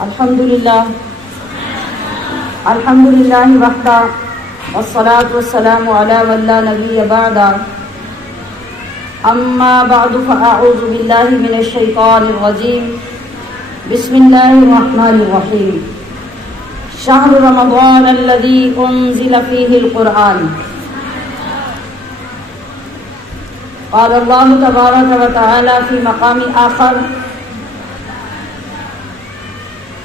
الحمدللہ وحدہ والصلاة والسلام علی من لا نبی بعد اما بعد فاعوذ باللہ من الشیطان الرجیم بسم اللہ الرحمن الرحیم شہر رمضان الذی انزل فیہ القرآن قال اللہ تبارک و تعالی فی مقام آخر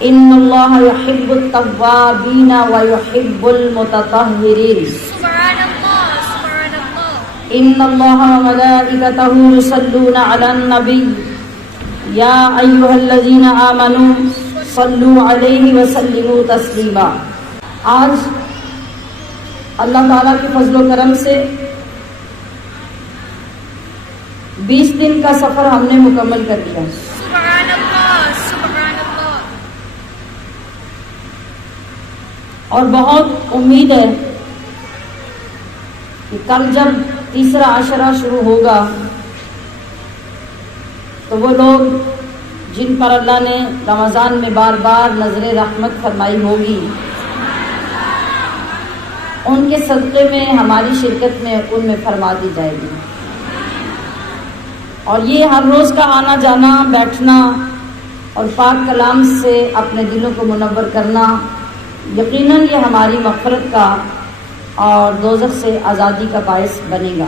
ان اللہ یحب التوابین ویحب المتطہرین سبحان اللہ ان اللہ وملائکتہ یصلون علی النبی یا ایہا الذین آمنوا صلوا علیہ وسلموا تسلیما۔ آج اللہ تعالیٰ کے فضل و کرم سے 20 دن کا سفر ہم نے مکمل کر لیا۔ سبحان اللہ سبحان اللہ۔ اور بہت امید ہے کہ کل جب تیسرا عشرہ شروع ہوگا تو وہ لوگ جن پر اللہ نے رمضان میں بار بار نظر رحمت فرمائی ہوگی ان کے صدقے میں ہماری شرکت میں ان میں فرما دی جائے گی۔ اور یہ ہر روز کا آنا جانا، بیٹھنا اور پاک کلام سے اپنے دلوں کو منور کرنا یقیناً یہ ہماری مغفرت کا اور دوزخ سے آزادی کا باعث بنے گا۔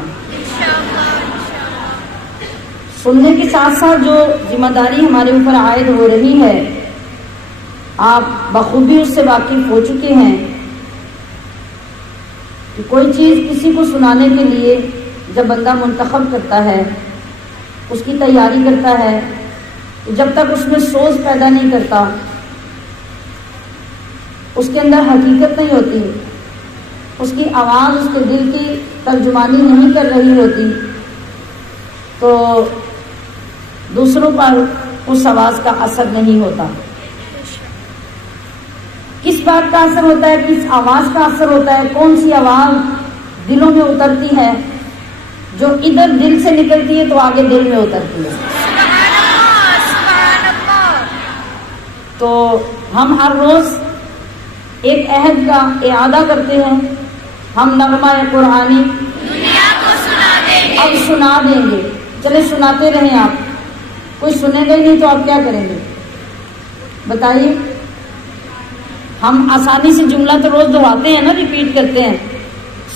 سننے کے ساتھ ساتھ جو ذمہ داری ہمارے اوپر عائد ہو رہی ہے آپ بخوبی اس سے واقف ہو چکے ہیں کہ کوئی چیز کسی کو سنانے کے لیے جب بندہ منتخب کرتا ہے، اس کی تیاری کرتا ہے، تو جب تک اس میں سوز پیدا نہیں کرتا، اس کے اندر حقیقت نہیں ہوتی، اس کی آواز اس کے دل کی ترجمانی نہیں کر رہی ہوتی، تو دوسروں پر اس آواز کا اثر نہیں ہوتا۔ کس بات کا اثر ہوتا ہے، کس آواز کا اثر ہوتا ہے، کون سی آواز دلوں میں اترتی ہے، جو ادھر دل سے نکلتی ہے تو آگے دل میں اترتی ہے۔ سبحان اللہ سبحان اللہ۔ تو ہم ہر روز ایک عہد کا اعادہ کرتے ہیں، ہم نغمہ قرآنی دنیا کو سنا دیں گے۔ اب سنا دیں گے۔ چلے سناتے رہیں، آپ کوئی سنے گا ہی نہیں تو آپ کیا کریں گے بتائیے؟ ہم آسانی سے جملہ تو روز دہراتے ہیں نا، ریپیٹ کرتے ہیں،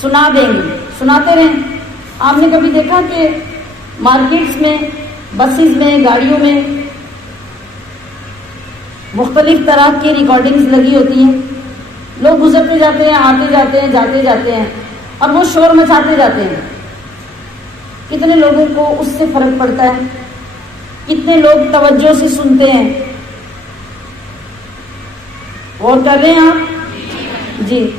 سنا دیں گے، سناتے رہیں۔ آپ نے کبھی دیکھا کہ مارکیٹس میں، بسز میں، گاڑیوں میں مختلف طرح کی ریکارڈنگز لگی ہوتی ہیں، لوگ گزرتے جاتے ہیں، آتے جاتے ہیں، جاتے جاتے ہیں اور وہ شور مچاتے جاتے ہیں۔ کتنے لوگوں کو اس سے فرق پڑتا ہے؟ کتنے لوگ توجہ سے سنتے ہیں؟ غور کر رہے ہیں آپ؟ جی۔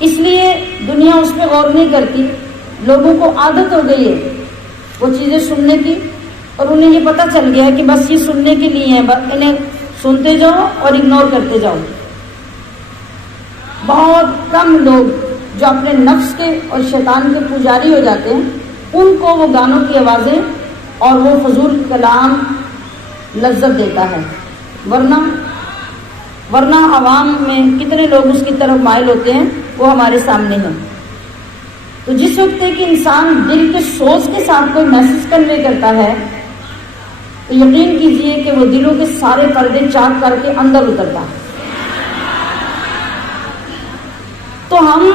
اس لیے دنیا اس پہ غور نہیں کرتی، لوگوں کو عادت ہو گئی ہے وہ چیزیں سننے کی، اور انہیں یہ پتہ چل گیا ہے کہ بس یہ سننے کے لیے ہیں، بس انہیں سنتے جاؤ اور اگنور کرتے جاؤ۔ بہت کم لوگ جو اپنے نفس کے اور شیطان کے پجاری ہو جاتے ہیں، ان کو وہ گانوں کی آوازیں اور وہ فضول کلام لذت دیتا ہے، ورنہ عوام میں کتنے لوگ اس کی طرف مائل ہوتے ہیں وہ ہمارے سامنے ہیں۔ تو جس وقت ایک انسان دل کے سوچ کے ساتھ کوئی میسج کنوے کرتا ہے تو یقین کیجئے کہ وہ دلوں کے سارے پردے چاک کر کے اندر اترتا ہے۔ تو ہم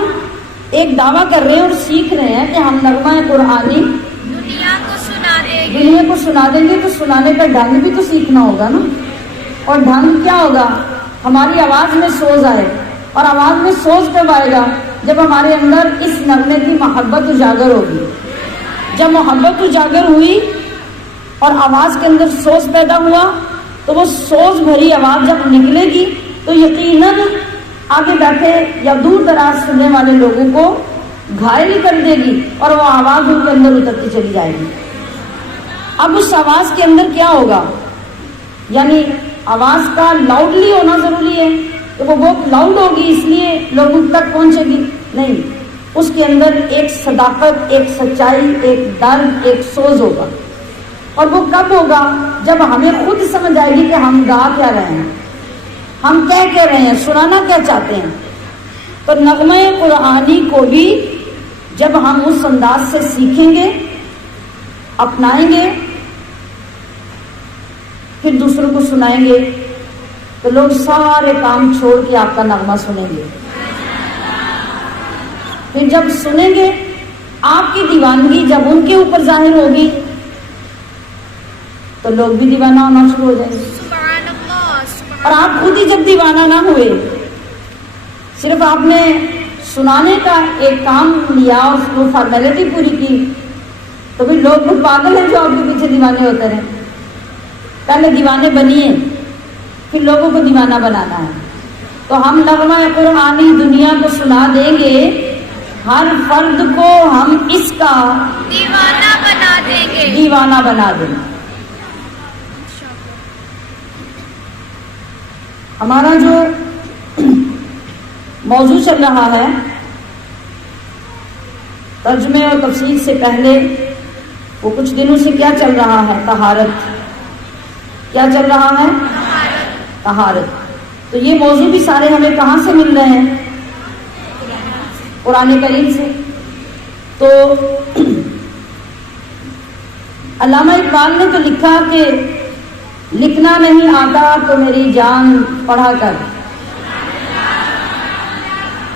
ایک دعویٰ کر رہے ہیں اور سیکھ رہے ہیں کہ ہم نغمہ قرآنی دنیا کو سنا دیں گے۔ دنیا کو سنا دیں گے، تو سنانے کا ڈھنگ بھی تو سیکھنا ہوگا نا۔ اور ڈھنگ کیا ہوگا؟ ہماری آواز میں سوز آئے، اور آواز میں سوز کب آئے گا؟ جب ہمارے اندر اس نغمے کی محبت اجاگر ہوگی۔ جب محبت اجاگر ہوئی اور آواز کے اندر سوز پیدا ہوا تو وہ سوز بھری آواز جب نکلے گی تو یقیناً آگے بیٹھے یا دور دراز سننے والے لوگوں کو گھائل کر دے گی اور وہ آواز ان کے اندر اترتی چلی جائے گی۔ اب اس آواز کے اندر کیا ہوگا؟ یعنی آواز کا لاؤڈلی ہونا ضروری ہے کہ وہ بہت لاؤڈ ہوگی اس لیے لوگوں تک پہنچے گی؟ نہیں، اس کے اندر ایک صداقت، ایک سچائی، ایک درد، ایک سوز ہوگا۔ اور وہ کب ہوگا؟ جب ہمیں خود سمجھ آئے گی کہ ہم گا کیا رہے ہیں، ہم کہہ رہے ہیں، سنانا کیا چاہتے ہیں۔ تو نغمہ قرآنی کو بھی جب ہم اس انداز سے سیکھیں گے، اپنائیں گے، پھر دوسروں کو سنائیں گے، تو لوگ سارے کام چھوڑ کے آپ کا نغمہ سنیں گے۔ پھر جب سنیں گے، آپ کی دیوانگی جب ان کے اوپر ظاہر ہوگی تو لوگ بھی دیوانہ ہونا شروع ہو جائیں گے۔ سبحان اللہ، اور آپ خود ہی جب دیوانہ نہ ہوئے، صرف آپ نے سنانے کا ایک کام لیا اور اس کو فارمیلٹی پوری کی، تو پھر لوگ خود پاگل ہیں جو آپ کے پیچھے دیوانے ہوتے رہے۔ پہلے دیوانے بنیے، پھر لوگوں کو دیوانہ بنانا ہے۔ تو ہم نغمہ قرآنی دنیا کو سنا دیں گے، ہر فرد کو ہم اس کا دیوانہ بنا دیں گے۔ دیوانہ بنا دیں گے۔ ہمارا جو موضوع چل رہا ہے ترجمے اور تفسیر سے پہلے، وہ کچھ دنوں سے کیا چل رہا ہے؟ طہارت۔ کیا چل رہا ہے؟ طہارت۔ تو یہ موضوع بھی سارے ہمیں کہاں سے مل رہے ہیں؟ قرآن کریم سے۔ تو علامہ اقبال نے تو لکھا کہ لکھنا نہیں آتا تو میری جان پڑھا کر،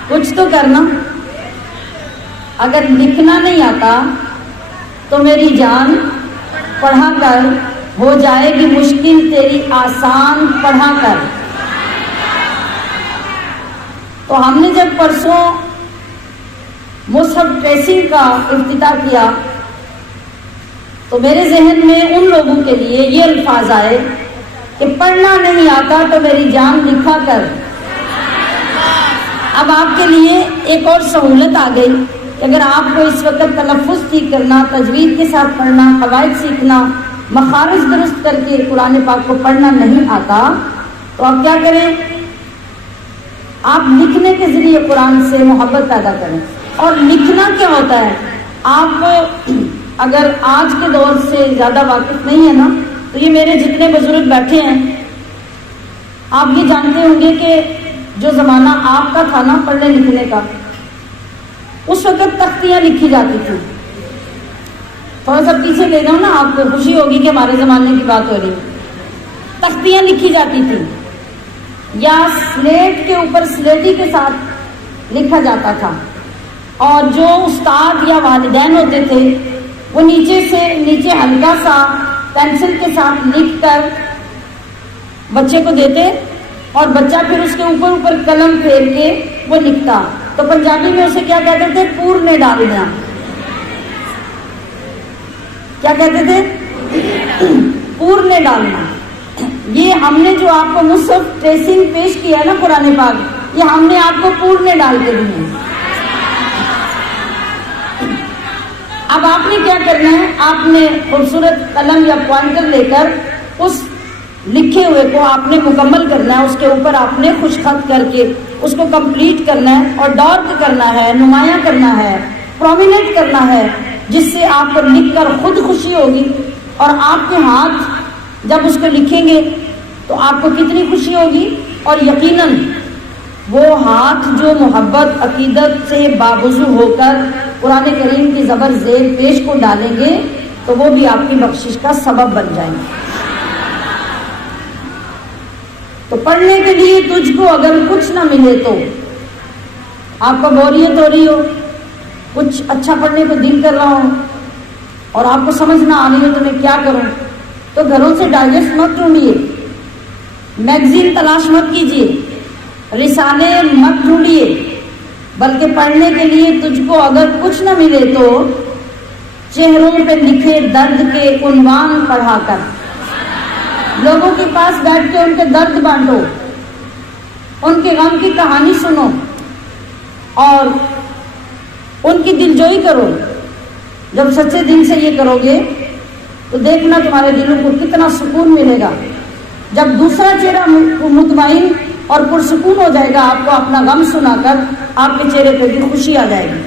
کچھ تو کرنا۔ اگر لکھنا نہیں آتا تو میری جان پڑھا کر، ہو جائے گی مشکل تیری آسان پڑھا کر۔ تو ہم نے جب پرسوں مصحف ٹریسنگ کا افتتاح کیا تو میرے ذہن میں ان لوگوں کے لیے یہ الفاظ آئے کہ پڑھنا نہیں آتا تو میری جان لکھا کر۔ اب آپ کے لیے ایک اور سہولت آ گئی کہ اگر آپ کو اس وقت تلفظ ٹھیک کرنا، تجوید کے ساتھ پڑھنا، قواعد سیکھنا، مخارج درست کر کے قرآن پاک کو پڑھنا نہیں آتا، تو آپ کیا کریں؟ آپ لکھنے کے ذریعے قرآن سے محبت پیدا کریں۔ اور لکھنا کیا ہوتا ہے؟ آپ اگر آج کے دور سے زیادہ واقف نہیں ہے نا، تو یہ میرے جتنے بزرگ بیٹھے ہیں، آپ یہ جانتے ہوں گے کہ جو زمانہ آپ کا تھا نا پڑھنے لکھنے کا، اس وقت تختیاں لکھی جاتی تھی۔ تھوڑا سا پیچھے لے جاؤ نا، آپ کو خوشی ہوگی کہ ہمارے زمانے کی بات ہو رہی ہے۔ تختیاں لکھی جاتی تھی یا سلیٹ کے اوپر سلیٹی کے ساتھ لکھا جاتا تھا، اور جو استاد یا والدین ہوتے تھے وہ نیچے ہلکا سا پینسل کے ساتھ لکھ کر بچے کو دیتے، اور بچہ پھر اس کے اوپر قلم پھیر کے وہ لکھتا۔ تو پنجابی میں اسے کیا کہتے تھے؟ پور نے ڈالنا۔ کیا کہتے تھے؟ پور نے ڈالنا۔ یہ ہم نے جو آپ کو مصحف ٹریسنگ پیش کیا ہے نا قرآن پاک، یہ ہم نے آپ کو پور نے ڈال کے دیے۔ اب آپ نے کیا کرنا ہے؟ آپ نے خوبصورت قلم یا پوائنٹر لے کر اس لکھے ہوئے کو آپ نے مکمل کرنا ہے، اس کے اوپر آپ نے خوش خط کر کے اس کو کمپلیٹ کرنا ہے، اور ڈارک کرنا ہے، نمایاں کرنا ہے، پرومیننٹ کرنا ہے، جس سے آپ کو لکھ کر خود خوشی ہوگی، اور آپ کے ہاتھ جب اس کو لکھیں گے تو آپ کو کتنی خوشی ہوگی۔ اور یقیناً وہ ہاتھ جو محبت عقیدت سے بابوزو ہو کر قرآن کریم کی زبر زیر پیش کو ڈالیں گے تو وہ بھی آپ کی بخشش کا سبب بن جائیں گے۔ تو پڑھنے کے لیے تجھ کو اگر کچھ نہ ملے تو، آپ کو بوریت ہو رہی ہو، کچھ اچھا پڑھنے کو دل کر رہا ہو اور آپ کو سمجھ نہ آ رہی ہو تو میں کیا کروں، تو گھروں سے ڈائجسٹ مت ڈھونڈیے، میگزین تلاش مت کیجیے، رسالے مت ڈھونڈیے، بلکہ پڑھنے کے لیے تجھ کو اگر کچھ نہ ملے تو چہروں پہ لکھے درد کے عنوان پڑھا کر، لوگوں کے پاس بیٹھ کے ان کے درد بانٹو، ان کے غم کی کہانی سنو اور ان کی دلجوئی کرو۔ جب سچے دل سے یہ کرو گے تو دیکھنا تمہارے دلوں کو کتنا سکون ملے گا۔ جب دوسرا چہرہ مطمئن اور پرسکون ہو جائے گا آپ کو اپنا غم سنا کر، آپ کے چہرے پہ بھی خوشی آ جائے گی۔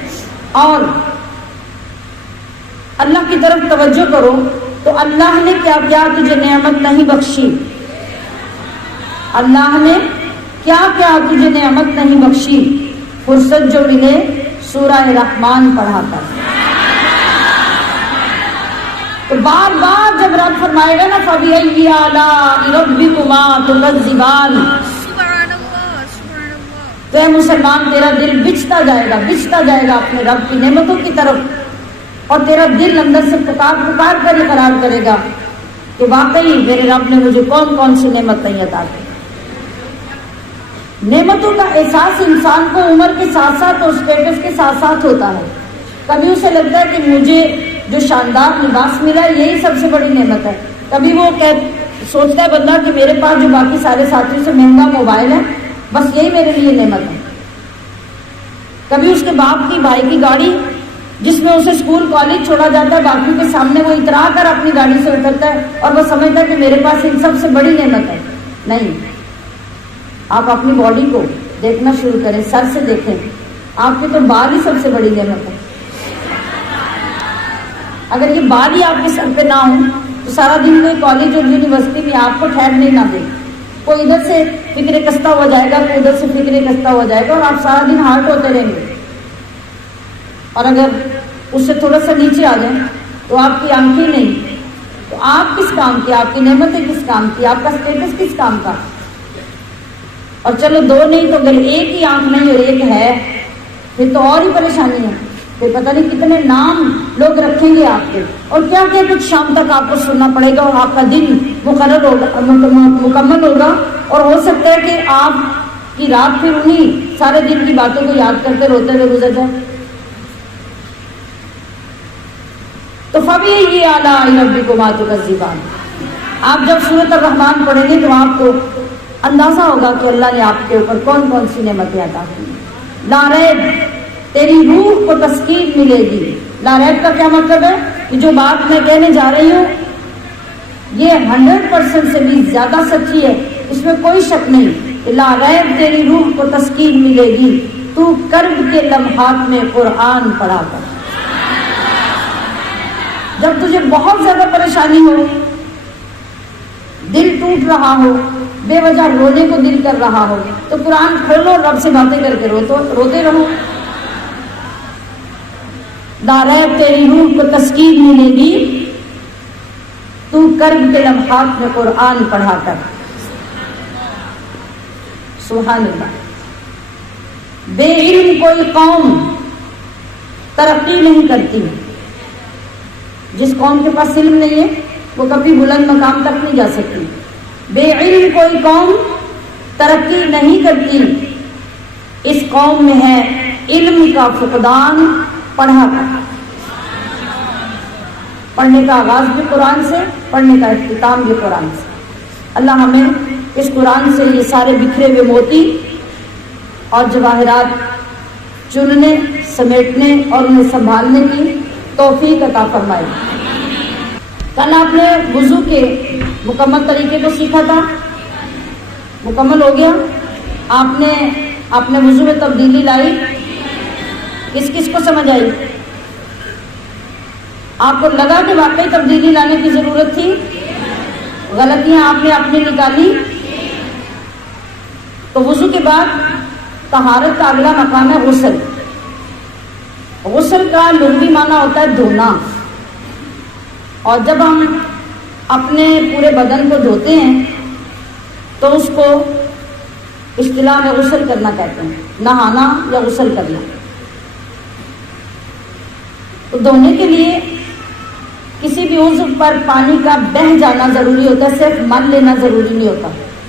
اور اللہ کی طرف توجہ کرو تو اللہ نے کیا کیا تجھے نعمت نہیں بخشی؟ اللہ نے کیا کیا تجھے نعمت نہیں بخشی؟ فرصت جو ملے سورہ رحمان پڑھا کر۔ تو بار بار جب رب فرمائے گا نا فَبِأَيِّ آلَاءِ رَبِّكُمَا تُكَذِّبَانِ، سبحان اللہ، سبحان اللہ۔ تو اے مسلمان تیرا دل بچتا جائے گا اپنے رب کی نعمتوں کی طرف، اور تیرا دل اندر سے پکار کر اقرار کرے گا کہ واقعی میرے رب نے مجھے کون کون سی نعمت نہیں عطا کی۔ نعمتوں کا احساس انسان کو عمر کے ساتھ ساتھ اور اسٹیٹس کے ساتھ ساتھ ہوتا ہے۔ کبھی اسے لگتا ہے کہ مجھے جو شاندار لباس ملا ہے یہی سب سے بڑی نعمت ہے، کبھی وہ سوچتا ہے بندہ کہ میرے پاس جو باقی سارے ساتھیوں سے مہنگا موبائل ہے بس یہی میرے لیے نعمت ہے۔ کبھی اس کے باپ کی بھائی کی گاڑی جس میں اسے اسکول کالج چھوڑا جاتا ہے، باقیوں کے سامنے وہ اترا کر اپنی گاڑی سے اترتا ہے اور وہ سمجھتا ہے کہ میرے پاس ان سب سے بڑی نعمت ہے۔ نہیں، آپ اپنی باڈی کو دیکھنا شروع کریں، سر سے دیکھیں، آپ کے تو بال ہی سب سے بڑی نعمت ہے۔ اگر یہ بال ہی آپ کے سر پہ نہ ہوں تو سارا دن کوئی کالج اور یونیورسٹی میں آپ کو ٹھہرنے نہ دے، کوئی ادھر سے فکر کستہ ہو جائے گا، کوئی ادھر سے فکر کستہ ہو جائے گا اور آپ سارا دن ہارٹ ہوتے رہیں گے۔ اور اگر اس سے تھوڑا سا نیچے آ جائیں تو آپ کی آنکھیں نہیں، تو آپ کس کام کی؟ آپ کی نعمتیں کس کام کی؟ آپ کا اسٹیٹس کس کام کا؟ اور چلو دو نہیں تو اگر ایک ہی آنکھ نہیں اور ایک ہے پھر تو اور ہی پریشانی ہے، پھر پتہ نہیں کتنے نام لوگ رکھیں گے آپ کے، اور کیا کیا کچھ شام تک آپ کو سننا پڑے گا، اور آپ کا دن مقرر ہوگا، مکمل ہوگا، اور ہو سکتا ہے کہ آپ کی رات پھر انہیں سارے دن کی باتوں کو یاد کرتے روتے ہوئے گزر جائے۔ تو فَبِأَيِّ آلَاءِ رَبِّكُمَا تُكَذِّبَانِ، آپ جب سورۃ الرحمن پڑھیں گے تو آپ کو اندازہ ہوگا کہ اللہ نے آپ کے اوپر کون کون سی نعمتیں عطا کی۔ لا ریب، تیری روح کو تسکین ملے گی۔ لا ریب کا کیا مطلب ہے؟ کہ جو بات میں کہنے جا رہی ہوں یہ 100% سے بھی زیادہ سچی ہے، اس میں کوئی شک نہیں۔ لا ریب تیری روح کو تسکین ملے گی تو کرب کے لمحات میں قرآن پڑھا کر۔ جب تجھے بہت زیادہ پریشانی ہو، دل ٹوٹ رہا ہو، بے وجہ رونے کو دل کر رہا ہو، تو قرآن کھولو، رب سے باتیں کر کے روتے رہو۔ داریب تیری روح کو تسکین ملے گی تو کرب کے لمحات میں قرآن پڑھا کر۔ سبحان اللہ۔ بے علم کوئی قوم ترقی نہیں کرتی، جس قوم کے پاس علم نہیں ہے وہ کبھی بلند مقام تک نہیں جا سکتی۔ بے علم کوئی قوم ترقی نہیں کرتی، اس قوم میں ہے علم کا فقدان پڑھا کر۔ پڑھنے کا آغاز بھی قرآن سے، پڑھنے کا اختتام بھی قرآن سے۔ اللہ ہمیں اس قرآن سے یہ سارے بکھرے ہوئے موتی اور جواہرات چننے، سمیٹنے اور انہیں سنبھالنے کی توفیق عطا فرمائے۔ کل آپ نے وضو کے مکمل طریقے کو سیکھا تھا، مکمل ہو گیا؟ آپ نے اپنے وضو میں تبدیلی لائی؟ کس کس کو سمجھ آئی؟ آپ کو لگا کہ واقعی تبدیلی لانے کی ضرورت تھی؟ غلطیاں آپ نے اپنی نکالی؟ تو وضو کے بعد طہارت کا اگلا مقام ہے غسل۔ غسل کا لغوی معنی ہوتا ہے دھونا، اور جب ہم اپنے پورے بدن کو دھوتے ہیں تو اس کو اصطلاح میں غسل کرنا کہتے ہیں، نہانا یا غسل کرنا۔ تو دھونے کے لیے کسی بھی عضو پر پانی کا بہہ جانا ضروری ہوتا ہے، صرف مل لینا ضروری نہیں ہوتا۔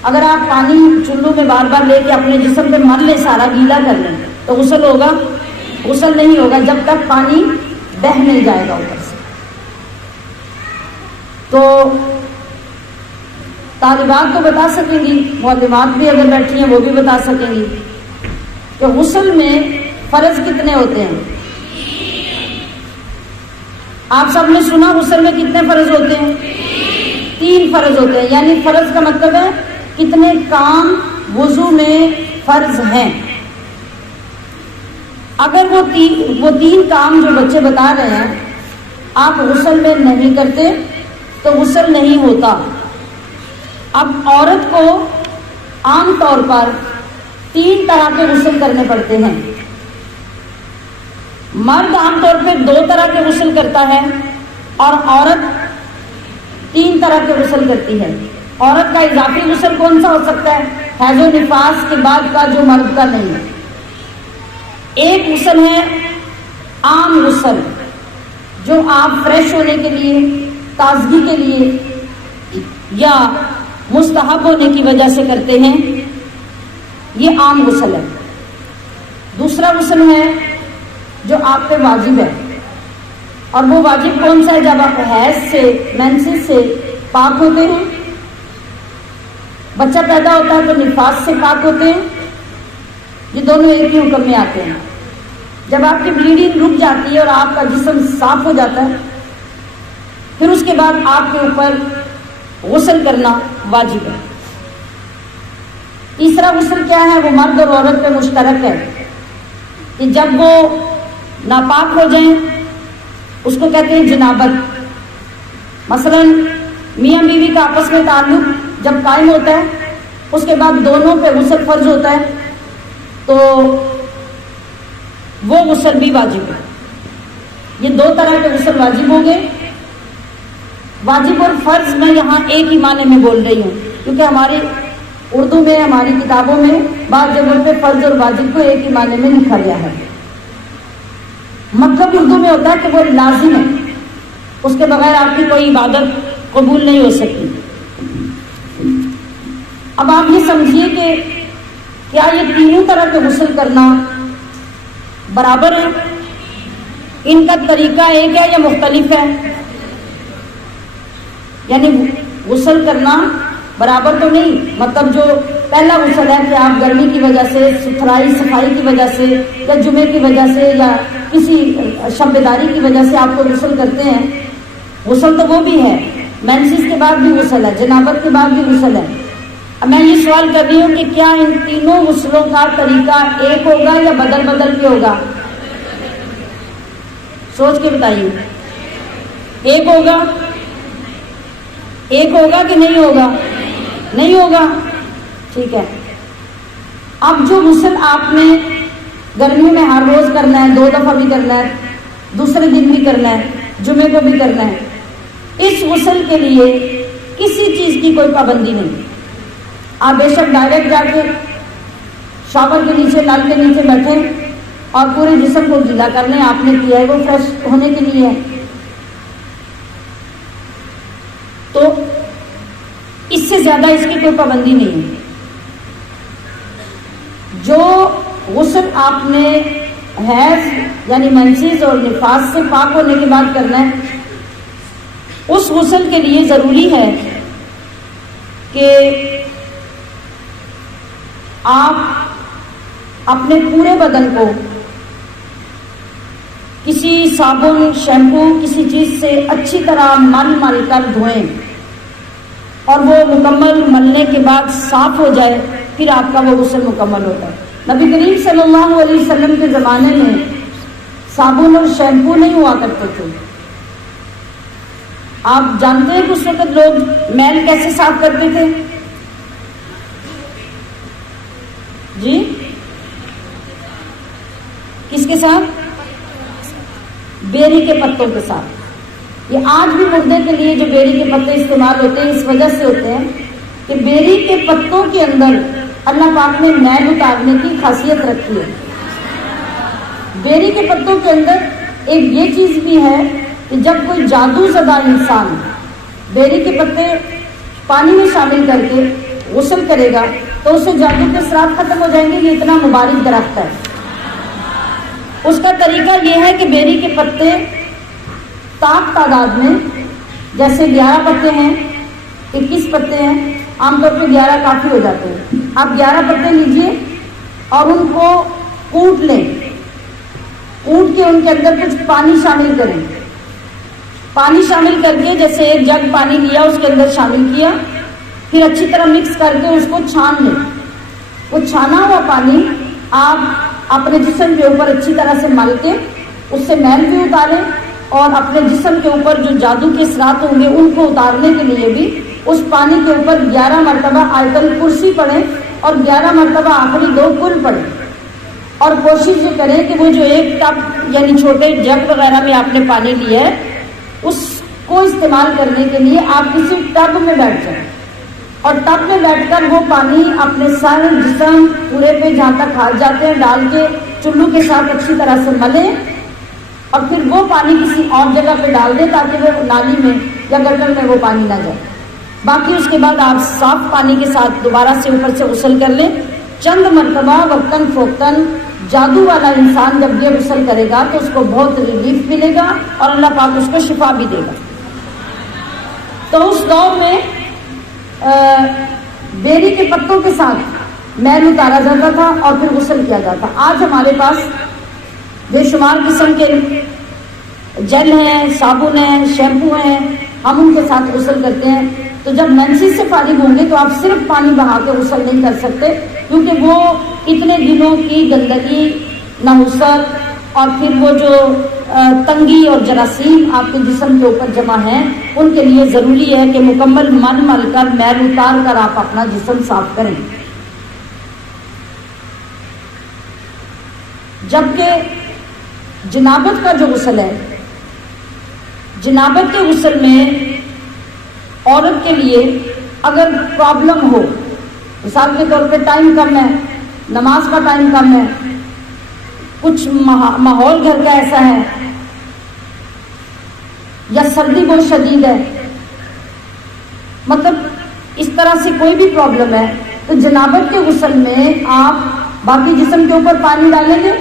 اگر آپ پانی چلو میں بار بار لے کے اپنے جسم پہ مل لیں، سارا گیلا کر لیں، تو غسل ہوگا؟ غسل نہیں ہوگا جب تک پانی بہہ نہیں جائے گا اوپر سے۔ تو طالبات تو بتا سکیں گی، معلمات بھی اگر بیٹھی ہیں وہ بھی بتا سکیں گی کہ غسل میں فرض کتنے ہوتے ہیں۔ آپ سب نے سنا غسل میں کتنے فرض ہوتے ہیں؟ 3 فرض ہوتے ہیں، یعنی فرض کا مطلب ہے کتنے کام وضو میں فرض ہیں۔ اگر وہ 3 کام جو بچے بتا رہے ہیں آپ غسل میں نہیں کرتے تو غسل نہیں ہوتا۔ اب عورت کو عام طور پر 3 طرح کے غسل کرنے پڑتے ہیں۔ مرد عام طور پہ 2 طرح کے غسل کرتا ہے اور عورت 3 طرح کے غسل کرتی ہے۔ عورت کا اضافی غسل کون سا ہو سکتا ہے؟ حیض و نفاس کے بعد کا، جو مرد کا نہیں ہے۔ ایک غسل ہے عام غسل، جو آپ فریش ہونے کے لیے، تازگی کے لیے یا مستحب ہونے کی وجہ سے کرتے ہیں، یہ عام غسل ہے۔ دوسرا غسل ہے جو آپ پہ واجب ہے، اور وہ واجب کون سا ہے؟ جب آپ حیض سے، مینسز سے پاک ہوتے ہیں، بچہ پیدا ہوتا ہے تو نفاس سے پاک ہوتے ہیں، یہ دونوں ایک ہی حکم میں آتے ہیں۔ جب آپ کی بلیڈنگ رک جاتی ہے اور آپ کا جسم صاف ہو جاتا ہے، پھر اس کے بعد آپ کے اوپر غسل کرنا واجب ہے۔ تیسرا غسل کیا ہے؟ وہ مرد اور عورت پہ مشترک ہے کہ جب وہ ناپاک ہو جائیں، اس کو کہتے ہیں جنابت۔ مثلا میاں بیوی کا آپس میں تعلق جب قائم ہوتا ہے، اس کے بعد دونوں پہ غسل فرض ہوتا ہے، تو وہ غسل بھی واجب ہے۔ یہ 2 طرح کے غسل واجب ہوں گے۔ واجب اور فرض میں یہاں ایک ہی معنی میں بول رہی ہوں، کیونکہ ہماری اردو میں، ہماری کتابوں میں بعض جگہوں پہ فرض اور واجب کو ایک ہی معنی میں لکھا گیا ہے۔ مطلب اردو میں ہوتا ہے کہ وہ لازم ہے، اس کے بغیر آپ کی کوئی عبادت قبول نہیں ہو سکتی۔ اب آپ یہ سمجھیے کہ کیا یہ تینوں طرح کے غسل کرنا برابر ہے؟ ان کا طریقہ ایک ہے یا مختلف ہے؟ یعنی غسل کرنا برابر تو نہیں، مطلب جو پہلا غسل ہے کہ آپ گرمی کی وجہ سے، ستھرائی صفائی کی وجہ سے، یا جمعے کی وجہ سے، یا کسی شب بیداری کی وجہ سے آپ کو غسل کرتے ہیں، غسل تو وہ بھی ہے، مینسز کے بعد بھی غسل ہے، جنابت کے بعد بھی غسل ہے۔ اب میں یہ سوال کر رہی ہوں کہ کیا ان تینوں غسلوں کا طریقہ ایک ہوگا یا بدل بدل کے ہوگا؟ سوچ کے بتائیے، ایک ہوگا؟ ایک ہوگا کہ نہیں ہوگا؟ نہیں ہوگا، ٹھیک ہے۔ اب جو غسل آپ نے گرمیوں میں ہر روز کرنا ہے، 2 دفعہ بھی کرنا ہے، دوسرے دن بھی کرنا ہے، جمعے کو بھی کرنا ہے، اس غسل کے لیے کسی چیز کی کوئی پابندی نہیں۔ آپ بے شک ڈائریکٹ جا کے شاور کے نیچے، نل کے نیچے بیٹھیں اور پورے جسم کو گیلا کر لیں، آپ نے کیا ہے وہ فریش ہونے کے لیے ہے۔ تو اس سے زیادہ اس کی کوئی پابندی نہیں ہے۔ جو غسل آپ نے حیض یعنی مینسز اور نفاس سے پاک ہونے کے بعد کرنا ہے، اس غسل کے لیے ضروری ہے کہ آپ اپنے پورے بدن کو کسی صابن، شیمپو، کسی چیز سے اچھی طرح مل کر دھوئیں، اور وہ مکمل ملنے کے بعد صاف ہو جائے، پھر آپ کا وہ غسل مکمل ہوتا ہے۔ نبی کریم صلی اللہ علیہ وسلم کے زمانے میں صابن اور شیمپو نہیں ہوا کرتے تھے۔ آپ جانتے ہیں کہ اس وقت لوگ میل کیسے صاف کرتے تھے؟ جی کس کے ساتھ؟ بیری کے پتوں کے ساتھ۔ یہ آج بھی مردے کے لیے جو بیری کے پتے استعمال ہوتے ہیں، اس وجہ سے ہوتے ہیں کہ بیری کے پتوں کے اندر اللہ پاک نے میل اتارنے کی خاصیت رکھی ہے۔ بیری کے پتوں کے اندر ایک یہ چیز بھی ہے کہ جب کوئی جادو زدہ انسان بیری کے پتے پانی میں شامل کر کے غسل کرے گا تو اسے جادو کے اثرات ختم ہو جائیں گے۔ یہ اتنا مبارک درخت ہے۔ اس کا طریقہ یہ ہے کہ بیری کے پتے طاق تعداد میں، جیسے 11 پتے ہیں، 21 پتے ہیں، عام طور پہ 11 کافی ہو جاتے ہیں۔ آپ 11 پتے لیجئے اور ان کو کوٹ لیں، کوٹ کے ان کے اندر کچھ پانی شامل کریں۔ پانی شامل کر کے جیسے ایک جگ پانی لیا، اس کے اندر شامل کیا، پھر اچھی طرح مکس کر کے اس کو چھان لیں۔ وہ چھانا ہوا پانی آپ اپنے جسم کے اوپر اچھی طرح سے مل کے اس سے میل بھی اتاریں اور اپنے جسم کے اوپر جو جادو کے اثرات ہوں گے ان کو اتارنے کے لیے بھی اس پانی کے اوپر 11 مرتبہ آیت الکرسی پڑھیں اور 11 مرتبہ آخری 2 کل پڑھیں، اور کوشش یہ کریں کہ وہ جو ایک ٹب یعنی چھوٹے جگ وغیرہ میں آپ نے پانی لیا ہے اس کو استعمال کرنے کے لیے آپ کسی ٹب میں بیٹھ جائیں، اور ٹب میں بیٹھ کر وہ پانی اپنے سر جسم پورے پہ جہاں تک ہاتھ جاتے ہیں ڈال کے چلو کے ساتھ اچھی طرح سے ملیں، اور پھر وہ پانی کسی اور جگہ پہ ڈال دیں تاکہ وہ نالی میں یا گٹر میں وہ پانی نہ جائے۔ باقی اس کے بعد آپ صاف پانی کے ساتھ دوبارہ سے اوپر سے غسل کر لیں چند مرتبہ وقتاً فوقتاً۔ جادو والا انسان جب یہ غسل کرے گا تو اس کو بہت ریلیف ملے گا اور اللہ پاک اس کو شفا بھی دے گا۔ تو اس دور میں بیری کے پتوں کے ساتھ میل اتارا جاتا تھا اور پھر غسل کیا جاتا۔ آج ہمارے پاس بے شمار قسم کے جل ہیں، صابن ہیں، شیمپو ہیں، ہم ان کے ساتھ غسل کرتے ہیں۔ تو جب مینسز سے فارغ ہوں گے تو آپ صرف پانی بہا کے غسل نہیں کر سکتے، کیونکہ وہ اتنے دنوں کی گندگی، نحوست اور پھر وہ جو تنگی اور جراثیم آپ کے جسم کے اوپر جمع ہیں ان کے لیے ضروری ہے کہ مکمل مل کر میل اتار کر آپ اپنا جسم صاف کریں۔ جبکہ جنابت کا جو غسل ہے، جنابت کے غسل میں عورت کے لیے اگر پرابلم ہو، مثال کے طور پہ ٹائم کم ہے، نماز کا ٹائم کم ہے، کچھ ماحول گھر کا ایسا ہے یا سردی بہت شدید ہے، مطلب اس طرح سے کوئی بھی پرابلم ہے، تو جنابت کے غسل میں آپ باقی جسم کے اوپر پانی ڈالیں گے۔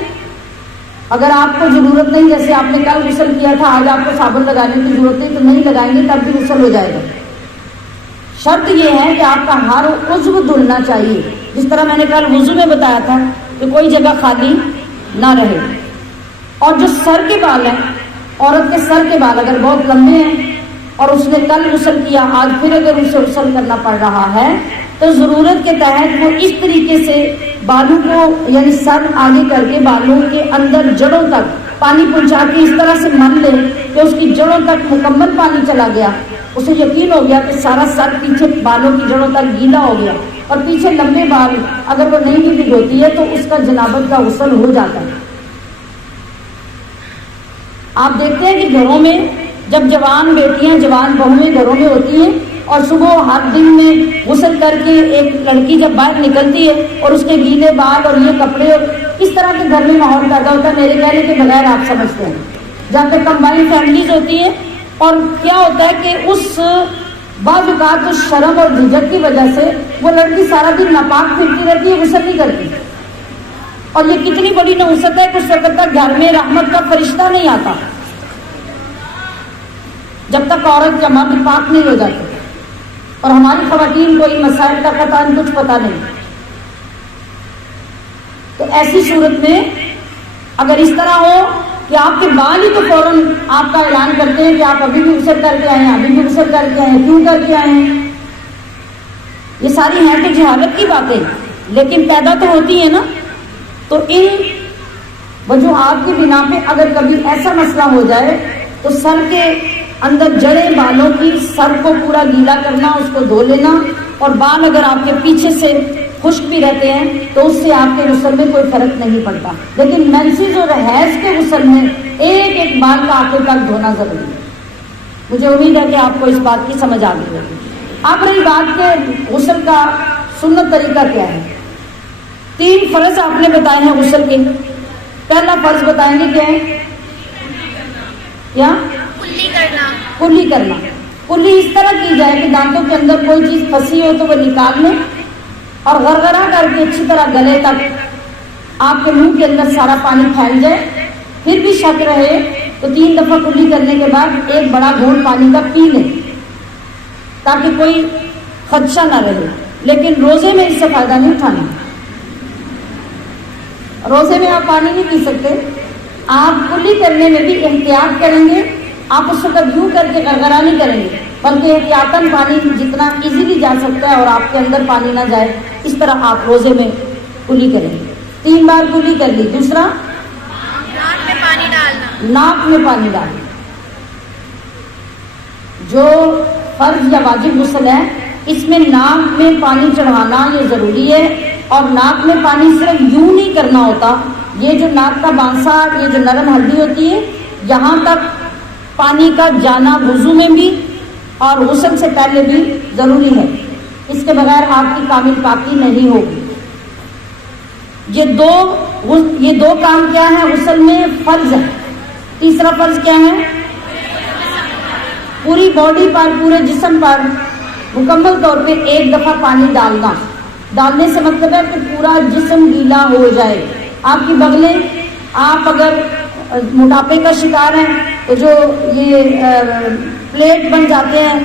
اگر آپ کو ضرورت نہیں، جیسے آپ نے کل غسل کیا تھا آج آپ کو صابن لگانے کی ضرورت نہیں تو نہیں لگائیں گے، تب بھی غسل ہو جائے گا۔ شرط یہ ہے کہ آپ کا ہر عضو دھلنا چاہیے، جس طرح میں نے کل وضو میں بتایا تھا کہ کوئی جگہ خالی نہ رہے۔ اور جو سر کے بال ہیں، عورت کے سر کے بال اگر بہت لمبے ہیں اور اس نے کل غسل کیا آج پھر اگر اسے غسل کرنا پڑ رہا ہے تو ضرورت کے تحت وہ اس طریقے سے بالوں کو یعنی سر آگے کر کے بالوں کے اندر جڑوں تک پانی پہنچا کے اس طرح سے مل لے کہ اس کی جڑوں تک مکمل پانی چلا گیا، اسے یقین ہو گیا کہ سارا سر پیچھے بالوں کی جڑوں تک گیلا ہو گیا، اور پیچھے لمبے بال اگر وہ نہیں بھی بھگوتی ہے تو اس کا جنابت کا غسل ہو جاتا ہے۔ آپ دیکھتے ہیں کہ گھروں میں جب جوان بیٹیاں جوان بہویں گھروں میں ہوتی ہیں اور صبح ہر دن میں غسل کر کے ایک لڑکی جب باہر نکلتی ہے اور اس کے گیلے بال اور یہ کپڑے اور اس طرح کے گھر میں ماحول پیدا ہوتا ہے، میرے کہنے کے بغیر آپ سمجھتے ہیں جہاں پہ کمبائنڈ فیملیز ہوتی ہیں، اور کیا ہوتا ہے کہ اس بعض اوقات اس شرم اور جھجک کی وجہ سے وہ لڑکی سارا دن ناپاک پھرتی رہتی ہے، غسل نہیں کرتی، اور یہ کتنی بڑی نحوست ہے کہ اس وقت تک گھر میں رحمت کا فرشتہ نہیں آتا جب تک عورت کا مرد پاک نہیں ہو جاتی۔ اور ہماری خواتین کو ان مسائل کا قطعاً کچھ پتہ نہیں۔ تو ایسی صورت میں اگر اس طرح ہو کہ آپ کے بال ہی تو فوراً آپ کا اعلان کرتے ہیں کہ آپ ابھی بھی غسل کر کے آئے ہیں، ابھی بھی غسل کر کے آئے ہیں، کیوں کر کے آئے ہیں، یہ ساری ہیں تو جہالت کی باتیں، لیکن پیدا تو ہوتی ہیں نا۔ تو ان وجوہات کی بنا پہ اگر کبھی ایسا مسئلہ ہو جائے تو سر کے اندر جڑیں بالوں کی، سر کو پورا گیلا کرنا، اس کو دھو لینا، اور بال اگر آپ کے پیچھے سے خشک بھی رہتے ہیں تو اس سے آپ کے غسل میں کوئی فرق نہیں پڑتا، لیکن مینسز اور حیض کے غسل میں ایک ایک بال کا آخر تک دھونا ضروری ہے۔ مجھے امید ہے کہ آپ کو اس بات کی سمجھ آ گئی ہوگی۔ اب رہی بات کہ غسل کا سنت طریقہ کیا ہے، 3 فرض آپ نے بتائے ہیں غسل کے۔ پہلا فرض بتائیں گے کیا ہے؟ کیا؟ کلی کرنا۔ کلی اس طرح کی جائے کہ دانتوں کے اندر کوئی چیز پھنسی ہو تو وہ نکال لیں اور غرغرہ کر کے اچھی طرح گلے تک آپ کے منہ کے اندر سارا پانی پھیل جائے۔ پھر بھی شک رہے تو 3 دفعہ کلی کرنے کے بعد ایک بڑا گھونٹ پانی کا پی لیں تاکہ کوئی خدشہ نہ رہے، لیکن روزے میں اس سے فائدہ نہیں اٹھانا۔ روزے میں آپ پانی نہیں پی سکتے، آپ کلی کرنے میں بھی احتیاط کریں گے، آپ اس وقت یوں کر کے غرغرہ نہیں کریں گے بلکہ احتیاطاً پانی جتنا ایزیلی جا سکتا ہے اور آپ کے اندر پانی نہ جائے اس طرح آپ روزے میں کلی کریں گے۔ 3 بار کلی کر لی۔ دوسرا، ناک میں پانی ڈالنا۔ ناک میں پانی ڈالنا۔ جو فرض یا واجب غسل ہے اس میں ناک میں پانی چڑھانا یہ ضروری ہے، اور ناک میں پانی صرف یوں نہیں کرنا ہوتا، یہ جو ناک کا بانسا، یہ جو نرم ہڈی ہوتی ہے یہاں تک پانی کا جانا وضو میں بھی اور غسل سے پہلے بھی ضروری ہے، اس کے بغیر آپ کی کامل پاکی نہیں ہوگی۔ یہ دو کام کیا ہے غسل میں فرض ہے۔ تیسرا فرض کیا ہے؟ پوری باڈی پر، پورے جسم پر مکمل طور پہ ایک دفعہ پانی ڈالنا۔ ڈالنے سے مطلب ہے کہ پورا جسم گیلا ہو جائے۔ آپ کی بغلیں، آپ اگر موٹاپے کا شکار ہیں تو جو یہ پلیٹ بن جاتے ہیں،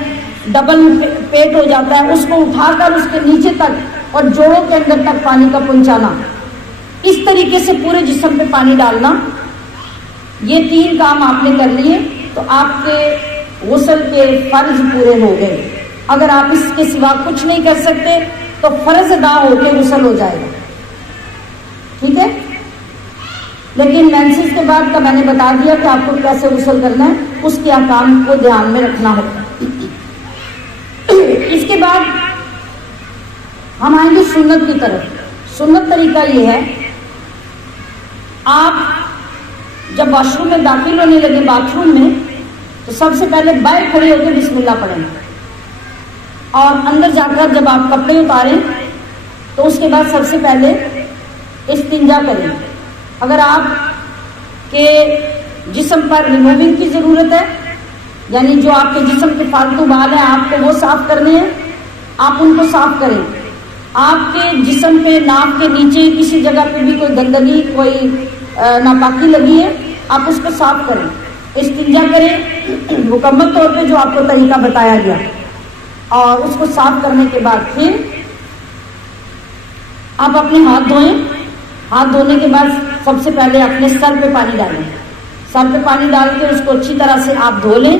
ڈبل پیٹ ہو جاتا ہے، اس کو اٹھا کر اس کے نیچے تک اور جوڑوں کے اندر تک پانی کا پہنچانا، اس طریقے سے پورے جسم پہ پانی ڈالنا، یہ 3 کام آپ نے کر لیے تو آپ کے غسل کے فرض پورے ہو گئے۔ اگر آپ اس کے سوا کچھ نہیں کر سکتے تو فرض ادا ہو کے غسل ہو جائے گا، ٹھیک ہے؟ لیکن مینسز کے بعد کا میں نے بتا دیا کہ آپ کو کیسے غسل کرنا ہے، اس کے احکام کو دھیان میں رکھنا ہوگا۔ اس کے بعد ہم آئیں گے سنت کی طرف۔ سنت طریقہ یہ ہے، آپ جب واش روم میں داخل ہونے لگے، باتھ روم میں، تو سب سے پہلے باہر کھڑے ہو کے بسم اللہ پڑھیں، اور اندر جا کر جب آپ کپڑے اتاریں تو اس کے بعد سب سے پہلے استنجا کریں۔ اگر آپ کے جسم پر ریموونگ کی ضرورت ہے، یعنی جو آپ کے جسم کے فالتو بال ہیں آپ کو وہ صاف کرنے ہیں، آپ ان کو صاف کریں۔ آپ کے جسم پہ، ناک کے نیچے کسی جگہ پہ بھی کوئی گندگی، کوئی ناپاکی لگی ہے، آپ اس کو صاف کریں، استنجا کریں مکمل طور پہ جو آپ کو طریقہ بتایا گیا، اور اس کو صاف کرنے کے بعد پھر آپ اپنے ہاتھ دھوئیں۔ ہاتھ دھونے کے بعد سب سے پہلے اپنے سر پہ پانی ڈالیں، سر پہ پانی ڈال کے اس کو اچھی طرح سے آپ دھو لیں،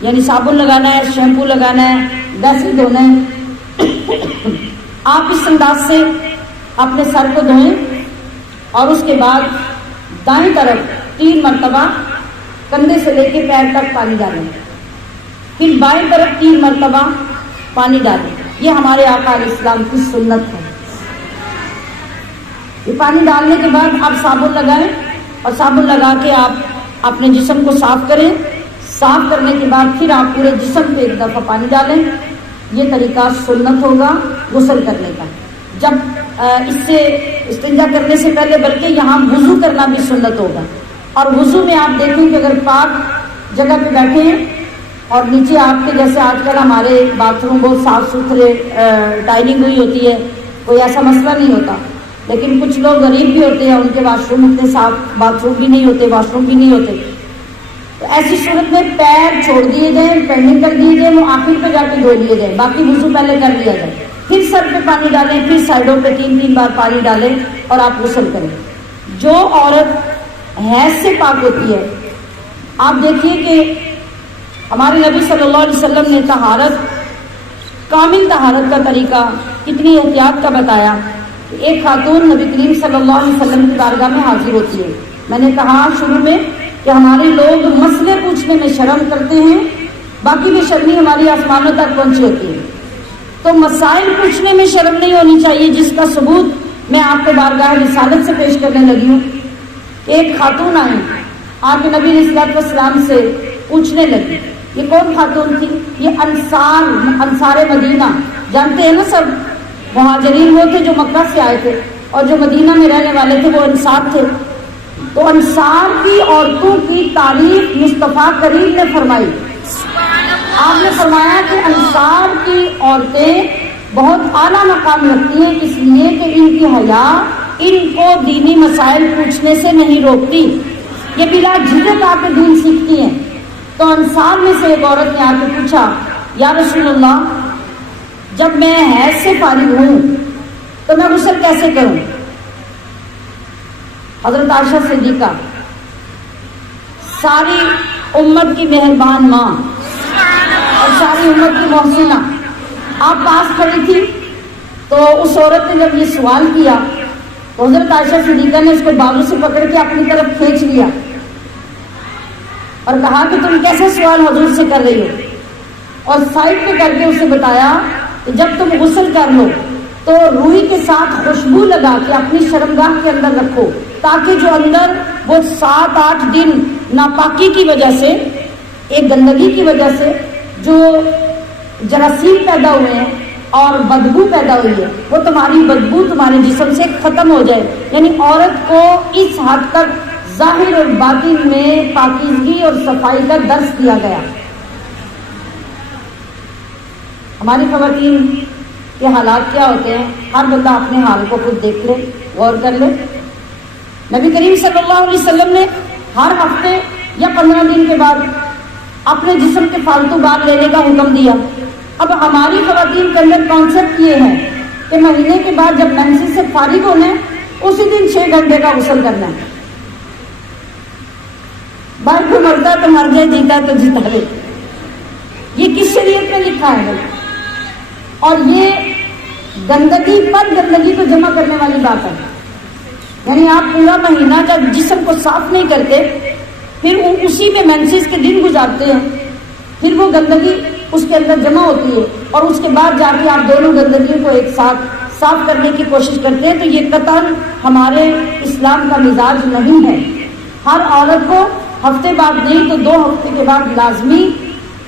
یعنی صابن لگانا ہے، شیمپو لگانا ہے، ویسے دھونا ہے۔ آپ اس انداز سے اپنے سر کو دھوئیں، اور اس کے بعد دائیں طرف 3 مرتبہ کندھے سے لے کے پیر تک پانی ڈالیں، پھر بائیں طرف 3 مرتبہ پانی ڈالیں۔ یہ ہمارے آقا علیہ السلام کی سنت ہے۔ یہ پانی ڈالنے کے بعد آپ صابن لگائیں، اور صابن لگا کے آپ اپنے جسم کو صاف کریں۔ صاف کرنے کے بعد پھر آپ پورے جسم پہ ایک دفعہ پانی ڈالیں۔ یہ طریقہ سنت ہوگا غسل کرنے کا۔ جب اس سے استنجا کرنے سے پہلے بلکہ یہاں وضو کرنا بھی سنت ہوگا، اور وضو میں آپ دیکھیں کہ اگر پاک جگہ پہ بیٹھے ہیں اور نیچے آپ کے جیسے آج کل ہمارے باتھ روم بہت صاف ستھرے ٹائلنگ ہوئی ہوتی ہے، کوئی ایسا مسئلہ نہیں ہوتا، لیکن کچھ لوگ غریب بھی ہوتے ہیں، ان کے واش روم اتنے صاف باتھ روم بھی نہیں ہوتے، واش روم بھی نہیں ہوتے، تو ایسی صورت میں پیر چھوڑ دیے جائیں، پینڈنگ کر دیے جائیں، وہ آخر پہ جا کے دھو لیے جائیں، باقی وضو پہلے کر لیا جائے، پھر سر پہ پانی ڈالیں، پھر سائڈوں پہ 3 بار پانی ڈالیں اور آپ غسل کریں۔ جو عورت حیض سے پاک ہوتی ہے، آپ دیکھیے کہ ہمارے نبی صلی اللہ علیہ وسلم نے طہارت، کامل طہارت کا طریقہ کتنی احتیاط کا بتایا۔ ایک خاتون نبی کریم صلی اللہ علیہ وسلم کی بارگاہ میں حاضر ہوتی ہے۔ میں نے کہا شروع میں کہ ہمارے لوگ مسئلے پوچھنے میں شرم کرتے ہیں، باقی بے شرمی ہماری آسمانوں تک پہنچی ہوتی ہے، تو مسائل پوچھنے میں شرم نہیں ہونی چاہیے، جس کا ثبوت میں آپ کو بارگاہ رسالت سے پیش کرنے لگی ہوں۔ ایک خاتون آئی، آپ کے نبی علیہ الصلوۃ والسلام سے پوچھنے لگی۔ یہ کون خاتون تھی؟ یہ انصار مدینہ، جانتے ہیں نا سب، مہاجرین وہ تھے جو مکہ سے آئے تھے، اور جو مدینہ میں رہنے والے تھے وہ انصار تھے۔ تو انصار کی عورتوں کی تعریف مصطفیٰ کریم نے فرمائی۔ آپ نے فرمایا کہ انصار کی عورتیں بہت اعلیٰ مقام رکھتی ہیں، اس لیے کہ ان کی حیا ان کو دینی مسائل پوچھنے سے نہیں روکتی، یہ بلا جھجک آ کے دین سیکھتی ہیں۔ تو انصار میں سے ایک عورت نے آ کے پوچھا، یا رسول اللہ، جب میں حیض سے فارغ ہوں تو میں غسل کیسے کروں؟ حضرت عائشہ صدیقہ، ساری امت کی مہربان ماں اور ساری امت کی محسنہ، آپ پاس کھڑی تھی، تو اس عورت نے جب یہ سوال کیا تو حضرت عائشہ صدیقہ نے اس کو بازو سے پکڑ کے اپنی طرف کھینچ لیا اور کہا کہ تم کیسا سوال حضور سے کر رہی ہو؟ اور سائڈ پہ کر کے اسے بتایا کہ جب تم غسل کر لو تو روئی کے ساتھ خوشبو لگا کے اپنی شرمگاہ کے اندر رکھو، تاکہ جو اندر وہ 7-8 دن ناپاکی کی وجہ سے، ایک گندگی کی وجہ سے جو جراثیم پیدا ہوئے ہیں اور بدبو پیدا ہوئی ہے، وہ تمہاری بدبو تمہارے جسم سے ختم ہو جائے۔ یعنی عورت کو اس حد تک ظاہر اور باطن میں پاکیزگی اور صفائی کا درس دیا گیا۔ ہماری خواتین کے حالات کیا ہوتے ہیں، ہر بندہ اپنے حال کو خود دیکھ لے، غور کر لے۔ نبی کریم صلی اللہ علیہ وسلم نے ہر ہفتے یا 15 دن کے بعد اپنے جسم کے فالتو بال لینے کا حکم دیا۔ اب ہماری خواتین کے اندر کانسیپٹ یہ ہے کہ مہینے کے بعد جب مینسز سے فارغ ہونا ہے اسی دن 6 گھنٹے کا غسل کرنا ہے۔ بھائی کو مرتا تو مر جائے، جیتا تو جیتا رہے، یہ کس شریعت میں لکھا ہے؟ اور یہ گندگی پر گندگی کو جمع کرنے والی بات ہے۔ یعنی آپ پورا مہینہ جب جسم کو صاف نہیں کرتے، پھر اسی میں مینسز کے دن گزارتے ہیں، پھر وہ گندگی اس کے اندر جمع ہوتی ہے، اور اس کے بعد جا کے آپ دونوں گندگیوں کو ایک ساتھ صاف کرنے کی کوشش کرتے ہیں، تو یہ قطعاً ہمارے اسلام کا مزاج نہیں ہے۔ ہر عورت کو ہفتے بعد نہیں تو 2 ہفتے کے بعد لازمی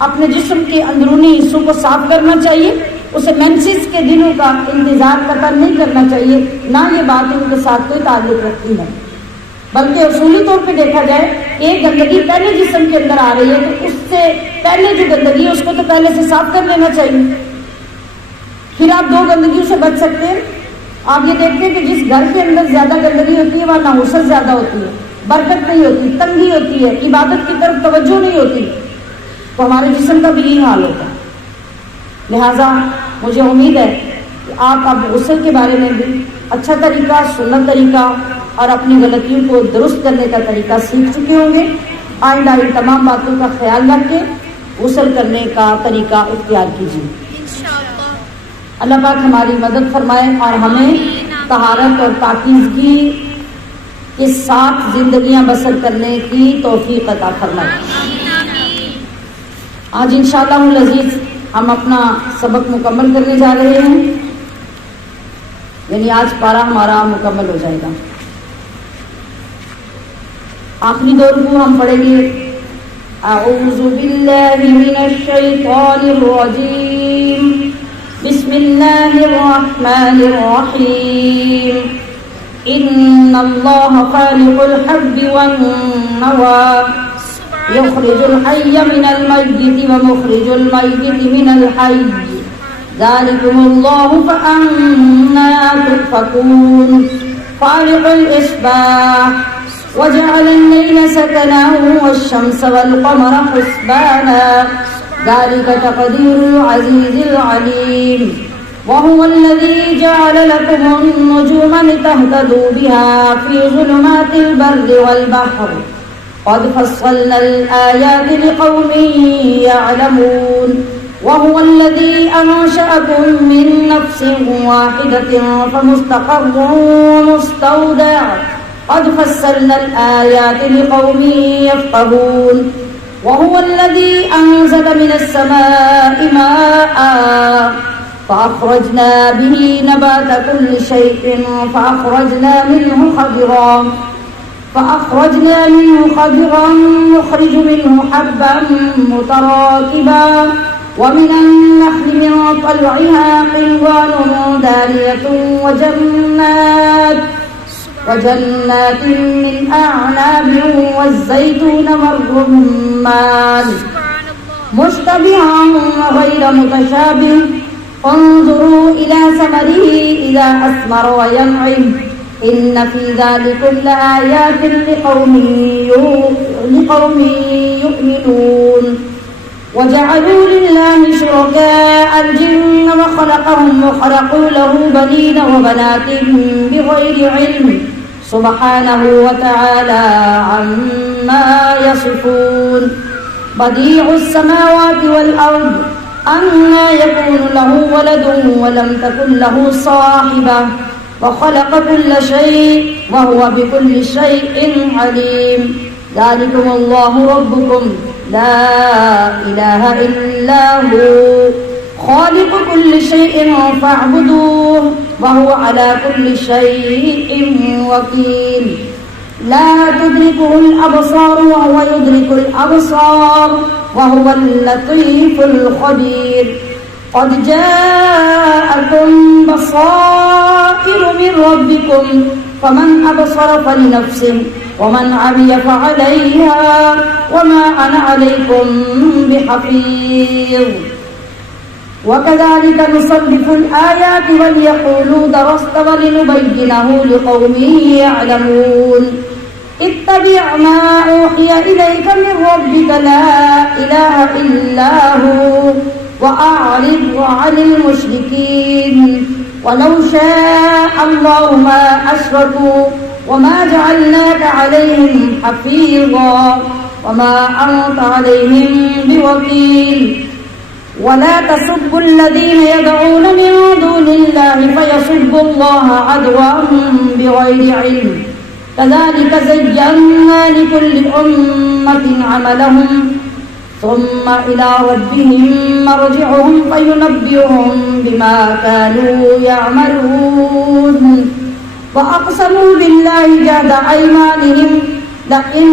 اپنے جسم کے اندرونی حصوں کو صاف کرنا چاہیے۔ اسے مینسز کے دنوں کا انتظار قطع نہیں کرنا چاہیے، نہ یہ بات ان کے ساتھ کوئی تعلق رکھتی ہے، بلکہ اصولی طور پہ دیکھا جائے ایک گندگی پہلے جسم کے اندر آ رہی ہے تو اس سے پہلے جو گندگی ہے اس کو تو پہلے سے صاف کر لینا چاہیے، پھر آپ 2 گندگیوں سے بچ سکتے ہیں۔ آپ یہ دیکھتے ہیں کہ جس گھر کے اندر زیادہ گندگی ہوتی ہے وہاں نحوست زیادہ ہوتی ہے، برکت نہیں ہوتی، تنگی ہوتی ہے، عبادت کی طرف توجہ نہیں ہوتی، تو ہمارے جسم کا بھی یہی حال ہوتا ہے۔ لہٰذا مجھے امید ہے کہ آپ اب غسل کے بارے میں بھی اچھا طریقہ، سنت طریقہ اور اپنی غلطیوں کو درست کرنے کا طریقہ سیکھ چکے ہوں گے۔ آئندہ ان تمام باتوں کا خیال رکھ کے غسل کرنے کا طریقہ اختیار کیجیے۔ انشاءاللہ۔ اللہ پاک ہماری مدد فرمائے اور ہمیں طہارت اور پاکیزگی کے ساتھ زندگیاں بسر کرنے کی توفیق عطا فرمائے۔ آج انشاءاللہ العزیز ہم اپنا سبق مکمل کرنے جا رہے ہیں، یعنی آج پارہ ہمارا مکمل ہو جائے گا۔ آخری 2 رکوع ہم پڑھیں گے۔ اعوذ باللہ من الشیطان الرجیم، بسم اللہ الرحمن الرحیم، ان اللہ خالق الحب والنوى يخرج الحي من الميت ومخرج الميت من الحي ذلكم الله فأنا تؤفكون فالق الإصباح وجعل الليل سكنا والشمس والقمر حسبانا ذلك تقدير العزيز العليم وهو الذي جعل لكم النجوم لتهتدوا بها في ظلمات البر والبحر قد فصلنا الآيات لقوم يعلمون وهو الذي أنشأكم من نفس واحدة فمستقر ومستودع قد فصلنا الآيات لقوم يفقهون وهو الذي أنزل من السماء ماء فأخرجنا به نبات كل شيء فأخرجنا منه خضرا نخرج منه حبا متراكبا ومن النخل من طلعها قنوان دانية وجنات من أعناب والزيتون والرمان مشتبها غير متشابه انظروا إلى ثمره إذا أثمر وينعم إن في ذلكم لآيات لقوم يؤمنون وجعلوا لله شركاء الجن وخلقهم وخلقوا له بنين وبنات بغير علم سبحانه وتعالى عما يصفون بديع السماوات والأرض أنى يكون له ولد ولم تكن له صاحبة وخلق كل شيء وهو بكل شيء عليم ذالکم اللہ ربکم لا الہ الا ہو خالق کل شیء فاعبدوہ وہو علی کل شیء وکیل لا تدرکہ الابصار وہو یدرک الابصار وہو اللطیف الخبیر قد جاءکم بصائر من ربکم فمن ابصر فلنفسه ومن عمي فعليها وما انا عليكم بحفيظ وكذلك نصرف الآيات وليقولوا درست ولنبينه لقوم يعلمون اتبع ما أوحي إليك من ربك لا إله إلا هو وأعرض عن المشركين ولو شاء الله ما أشركوا وما جعلناك عليهم حفيظا وما أنت عليهم بوكيل ولا تسبوا الذين يدعون من دون الله فيسبوا الله عدوا بغير علم كذلك زينا لكل أمة عملهم ثم إلى ربهم مرجعهم فينبئهم بما كانوا يعملون وأقسموا بالله جهد أيمانهم لئن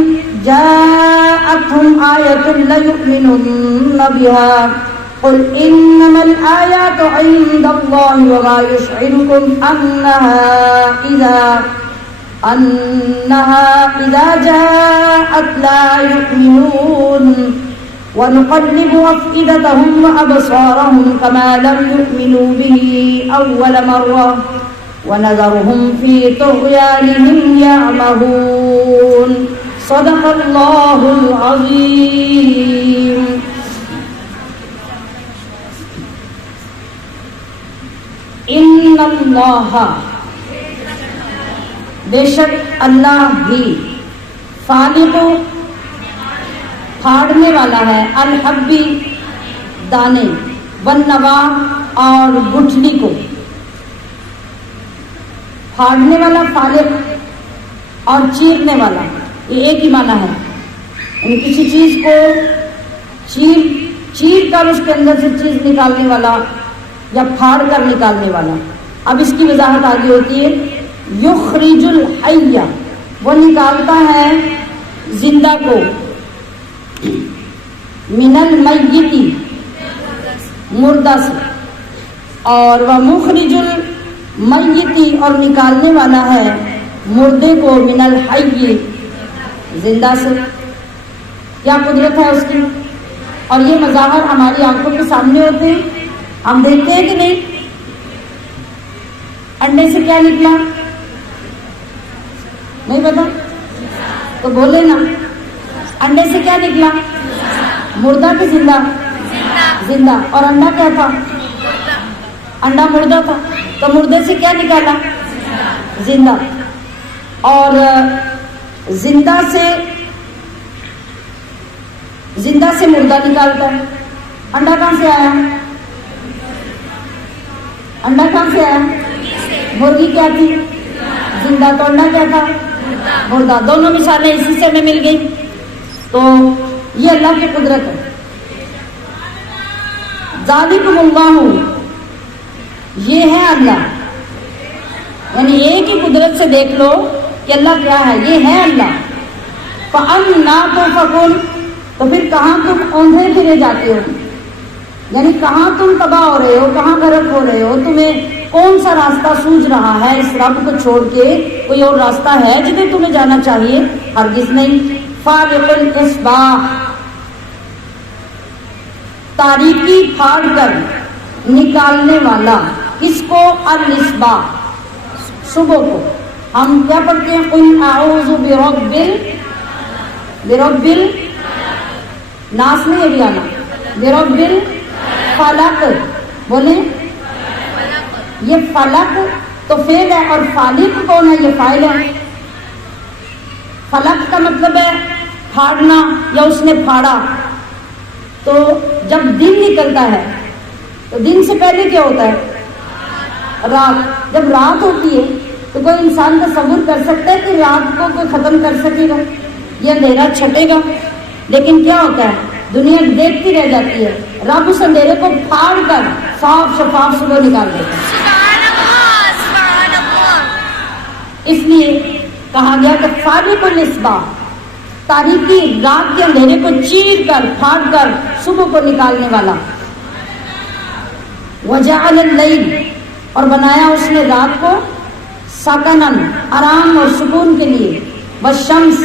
جاءتهم آية ليؤمنن بها قل إنما الآيات عند الله وما يشعركم أنها إذا جاءت لا يؤمنون ونقلب أفئدتهم وأبصارهم كما لم يؤمنوا به أول مرة ونذرهم في طغيانهم يعمهون صدق الله العظيم ان اللہ بے شک اللہ بھی فالق پھاڑنے والا ہے الحبی دانے والنوا اور گٹھلی کو پھاڑنے والا فالق اور چیرنے والا یہ ایک ہی معنی ہے یعنی کسی چیز کو چیر کر اس کے اندر سے چیز نکالنے والا یا پھاڑ کر نکالنے والا. اب اس کی وضاحت آگے ہوتی ہے. یخرج الحی وہ نکالتا ہے زندہ کو من المیتی مردہ سے اور وہ مخرج المیتی اور نکالنے والا ہے مردے کو من الحی زندہ سے. کیا قدرت ہے اس کی. اور یہ مظاہر ہماری آنکھوں کے سامنے ہوتے ہیں, ہم دیکھتے ہیں کہ نہیں. انڈے سے کیا نکلا نہیں پتا تو بولے نا. انڈے سے کیا نکلا, مردہ کہ زندہ؟ زندہ. اور انڈا کیا تھا؟ انڈا مردہ تھا. تو مردے سے کیا نکالا؟ زندہ. اور زندہ سے مردہ نکالتا ہے. انڈا کہاں سے آیا؟ انڈا کہاں سے آیا؟ مرغی کیا تھی؟ زندہ. تو انڈا کیا تھا؟ مردہ. دونوں مثالیں اسی سے میں مل گئی. تو یہ اللہ کی قدرت ہے. ذالکم اللہ, یہ ہے اللہ. یعنی ایک ہی قدرت سے دیکھ لو کہ اللہ کیا ہے. یہ ہے اللہ. فَأَنَّا تُؤْفَكُونَ, تو پھر کہاں تم اوندھے پھرے جاتے ہو, یعنی کہاں تم تباہ ہو رہے ہو, کہاں غرق ہو رہے ہو. تمہیں کون سا راستہ سوج رہا ہے اس رب کو چھوڑ کے؟ کوئی اور راستہ ہے جدھر تمہیں جانا چاہیے؟ ہرگز نہیں. فالق الاصباح, تاریکی پھاڑ کر نکالنے والا. کس کو؟ الاصباح, صبح کو. ہم کیا پڑھتے ہیں؟ قل اعوذ برب ناس میں یہ بھی آنا, برب الفلق. بولیں یہ فلق تو فعل ہے اور فالق کون ہے؟ یہ فاعل ہے. فلق کا مطلب ہے پھاڑنا یا اس نے پھاڑا. تو جب دن نکلتا ہے تو دن سے پہلے کیا ہوتا ہے؟ رات. جب رات ہوتی ہے تو کوئی انسان تصور کر سکتا ہے کہ رات کو کوئی ختم کر سکے گا؟ یہ اندھیرا چھٹے گا، لیکن کیا ہوتا ہے دنیا دیکھتی رہ جاتی ہے، رب اس اندھیرے کو پھاڑ کر صاف شفاف صبح نکال دیتا ہے۔ سبحان اللہ، سبحان اللہ۔ اس لیے کہا گیا کہ فالق الاسباح، تاریکی رات کے اندھیرے کو چیر کر پھاڑ کر صبح کو نکالنے والا۔ وجعل اللیل، اور بنایا اس نے رات کو سکنن، آرام اور سکون کے لیے، والشمس،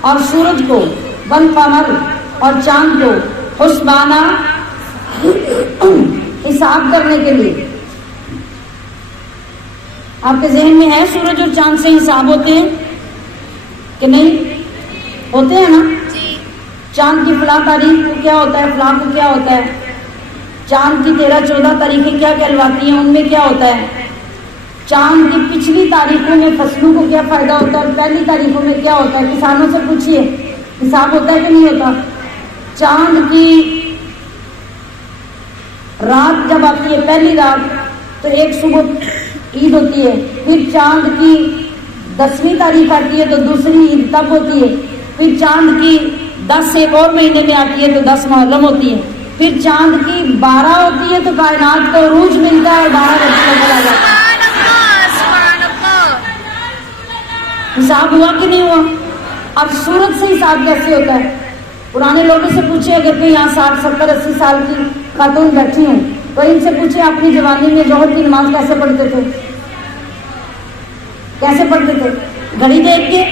اور سورج کو، والقمر، اور چاند کو، حسبانا، حساب کرنے کے لیے۔ آپ کے ذہن میں ہے سورج اور چاند سے حساب ہوتے ہیں کہ نہیں ہوتے ہیں نا؟ جی چاند کی فلاں تاریخ کو کیا ہوتا ہے، فلاں کو کیا ہوتا ہے، چاند کی 13-14 تاریخیں کیا کہلواتی ہیں، ان میں کیا ہوتا ہے، چاند کی پچھلی تاریخوں میں فصلوں کو کیا فائدہ ہوتا ہے اور پہلی تاریخوں میں کیا ہوتا ہے، کسانوں سے پوچھئے حساب ہوتا ہے کہ نہیں ہوتا۔ چاند کی رات جب آتی ہے پہلی رات تو ایک صبح عید ہوتی ہے، پھر چاند کی 10ویں تاریخ آتی ہے تو دوسری عید تب ہوتی ہے، پھر چاند کی 10 ایک اور مہینے میں آتی ہے تو 10 محرم ہوتی ہے، پھر چاند کی 12 ہوتی ہے تو کائنات کو عروج ملتا ہے اور 12 ربیع الاول آ جاتا ہے۔ سبحان اللہ۔ حساب ہوا کہ نہیں ہوا؟ اب سورج سے حساب کیسے ہوتا ہے؟ پرانے لوگوں سے پوچھے، اگر کوئی یہاں 60-70-80 سال کی خاتون بیٹھی ہوں تو ان سے پوچھے اپنی جوانی میں ظہر کی نماز کیسے پڑھتے تھے؟ کیسے پڑھتے تھے؟ گھڑی دیکھ کے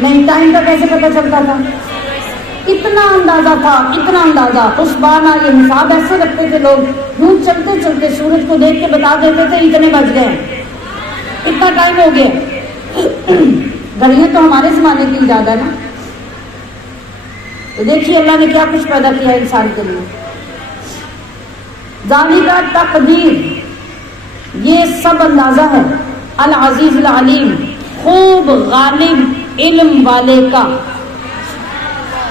نہیں، ٹائم کا کیسے پتہ چلتا تھا؟ اتنا اندازہ تھا، اتنا اندازہ، اس بارہ یہ حساب ایسے رکھتے تھے لوگ، یوں چلتے چلتے سورج کو دیکھ کے بتا دیتے تھے اتنے بج گئے، اتنا ٹائم ہو گیا۔ گھڑیاں تو ہمارے زمانے کی ایجاد ہے نا۔ تو دیکھیے اللہ نے کیا کچھ پیدا کیا انسان کے لیے۔ ذالک تقدیر، یہ سب اندازہ ہے، العزیز العلیم، خوب غالب علم والے کا۔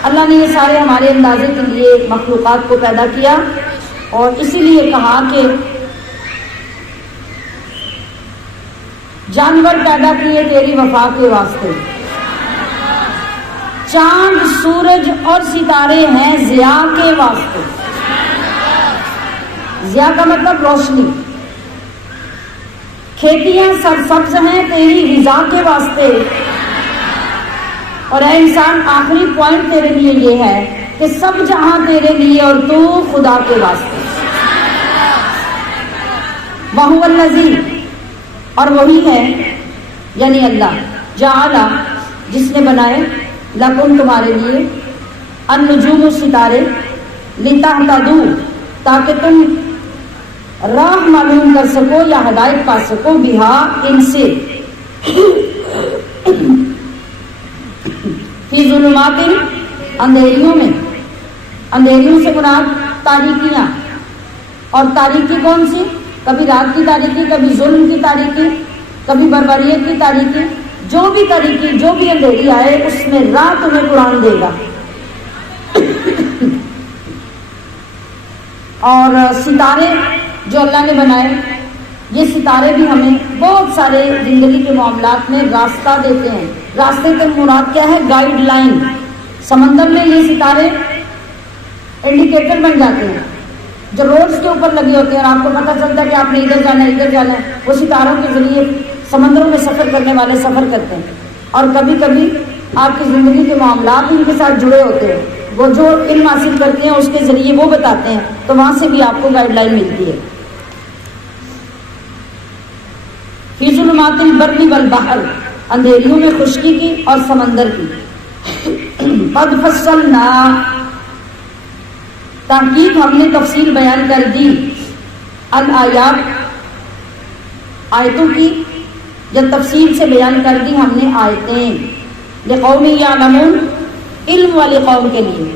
اللہ نے یہ سارے ہمارے اندازے کے لیے مخلوقات کو پیدا کیا، اور اسی لیے کہا کہ جانور پیدا کیے تیری وفا کے واسطے، چاند سورج اور ستارے ہیں ضیاء کے واسطے۔ ضیاء کا مطلب روشنی۔ کھیتیاں سرسبز ہیں تیری غذا کے واسطے، اور اے انسان آخری پوائنٹ تیرے لیے یہ ہے کہ سب جہاں تیرے لیے اور تو خدا کے واسطے۔ وَهُوَ الَّذِي، اور وہی ہے یعنی اللہ، جعل، جس نے بنائے، لکم تمہارے لیے، النجوم ستارے، لتہتدوا، تاکہ تم راہ معلوم کر سکو یا ہدایت پا سکو، بہا، ان سے، فی ظلمات، اندھیریوں میں، اندھیریوں سے مراد تاریکیاں، اور تاریکی کون سی؟ کبھی رات کی تاریکی، کبھی ظلم کی تاریکی، کبھی بربریت کی تاریکی، جو بھی تاریکی، جو بھی اندھیری آئے اس میں راہ تمہیں قرآن دے گا۔ اور ستارے جو اللہ نے بنائے، یہ ستارے بھی ہمیں بہت سارے زندگی کے معاملات میں راستہ دیتے ہیں۔ راستے کے مراد کیا ہے؟ Guide line. سمندر میں یہ ستارے انڈیکیٹر بن جاتے ہیں جو روڈز کے اوپر لگے ہوتے ہیں، اور آپ کو پتہ چلتا ہے کہ آپ نے ادھر جانا ہے، ادھر جانا ہے۔ وہ ستاروں کے ذریعے سمندروں میں سفر کرنے والے سفر کرتے ہیں، اور کبھی کبھی آپ کی زندگی کے معاملات ان کے ساتھ جڑے ہوتے ہیں، وہ جو علم حاصل کرتے ہیں اس کے ذریعے وہ بتاتے ہیں، تو وہاں سے بھی آپ کو گائیڈ لائن ملتی ہے۔ فی ظلمات البر والبحر، اندھیریوں میں خشکی کی اور سمندر کی۔ قد فصلنا، تحقیق ہم نے تفصیل بیان کر دی، الآیات، آیتوں کی، یا تفصیل سے بیان کر دی ہم نے آیتیں، لقوم یعلمون، علم والے قوم کے لیے۔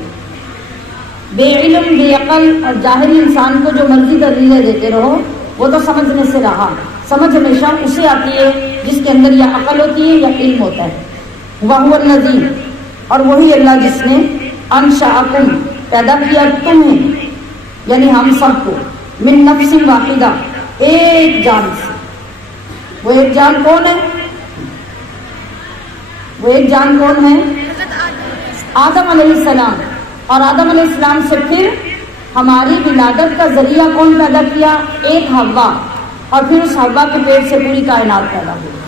بے علم بے عقل اور جاہل انسان کو جو مرضی دلیلیں دیتے رہو وہ تو سمجھنے سے رہا۔ سمجھ ہمیشہ اسے آتی ہے جس کے اندر یا عقل ہوتی ہے یا علم ہوتا ہے۔ وَهُوَ الَّذِي، اور وہی اللہ جس نے انشأکم، پیدا کیا تمہیں یعنی ہم سب کو، من نفس واحدہ، ایک جان سے۔ وہ ایک جان کون ہے؟ وہ ایک جان کون ہے؟ حضرت آدم علیہ السلام، اور آدم علیہ السلام سے پھر ہماری ولادت کا ذریعہ کون پیدا کیا؟ ایک حوا، اور پھر اس حوا کے پیٹ سے پوری کائنات پیدا ہوئی۔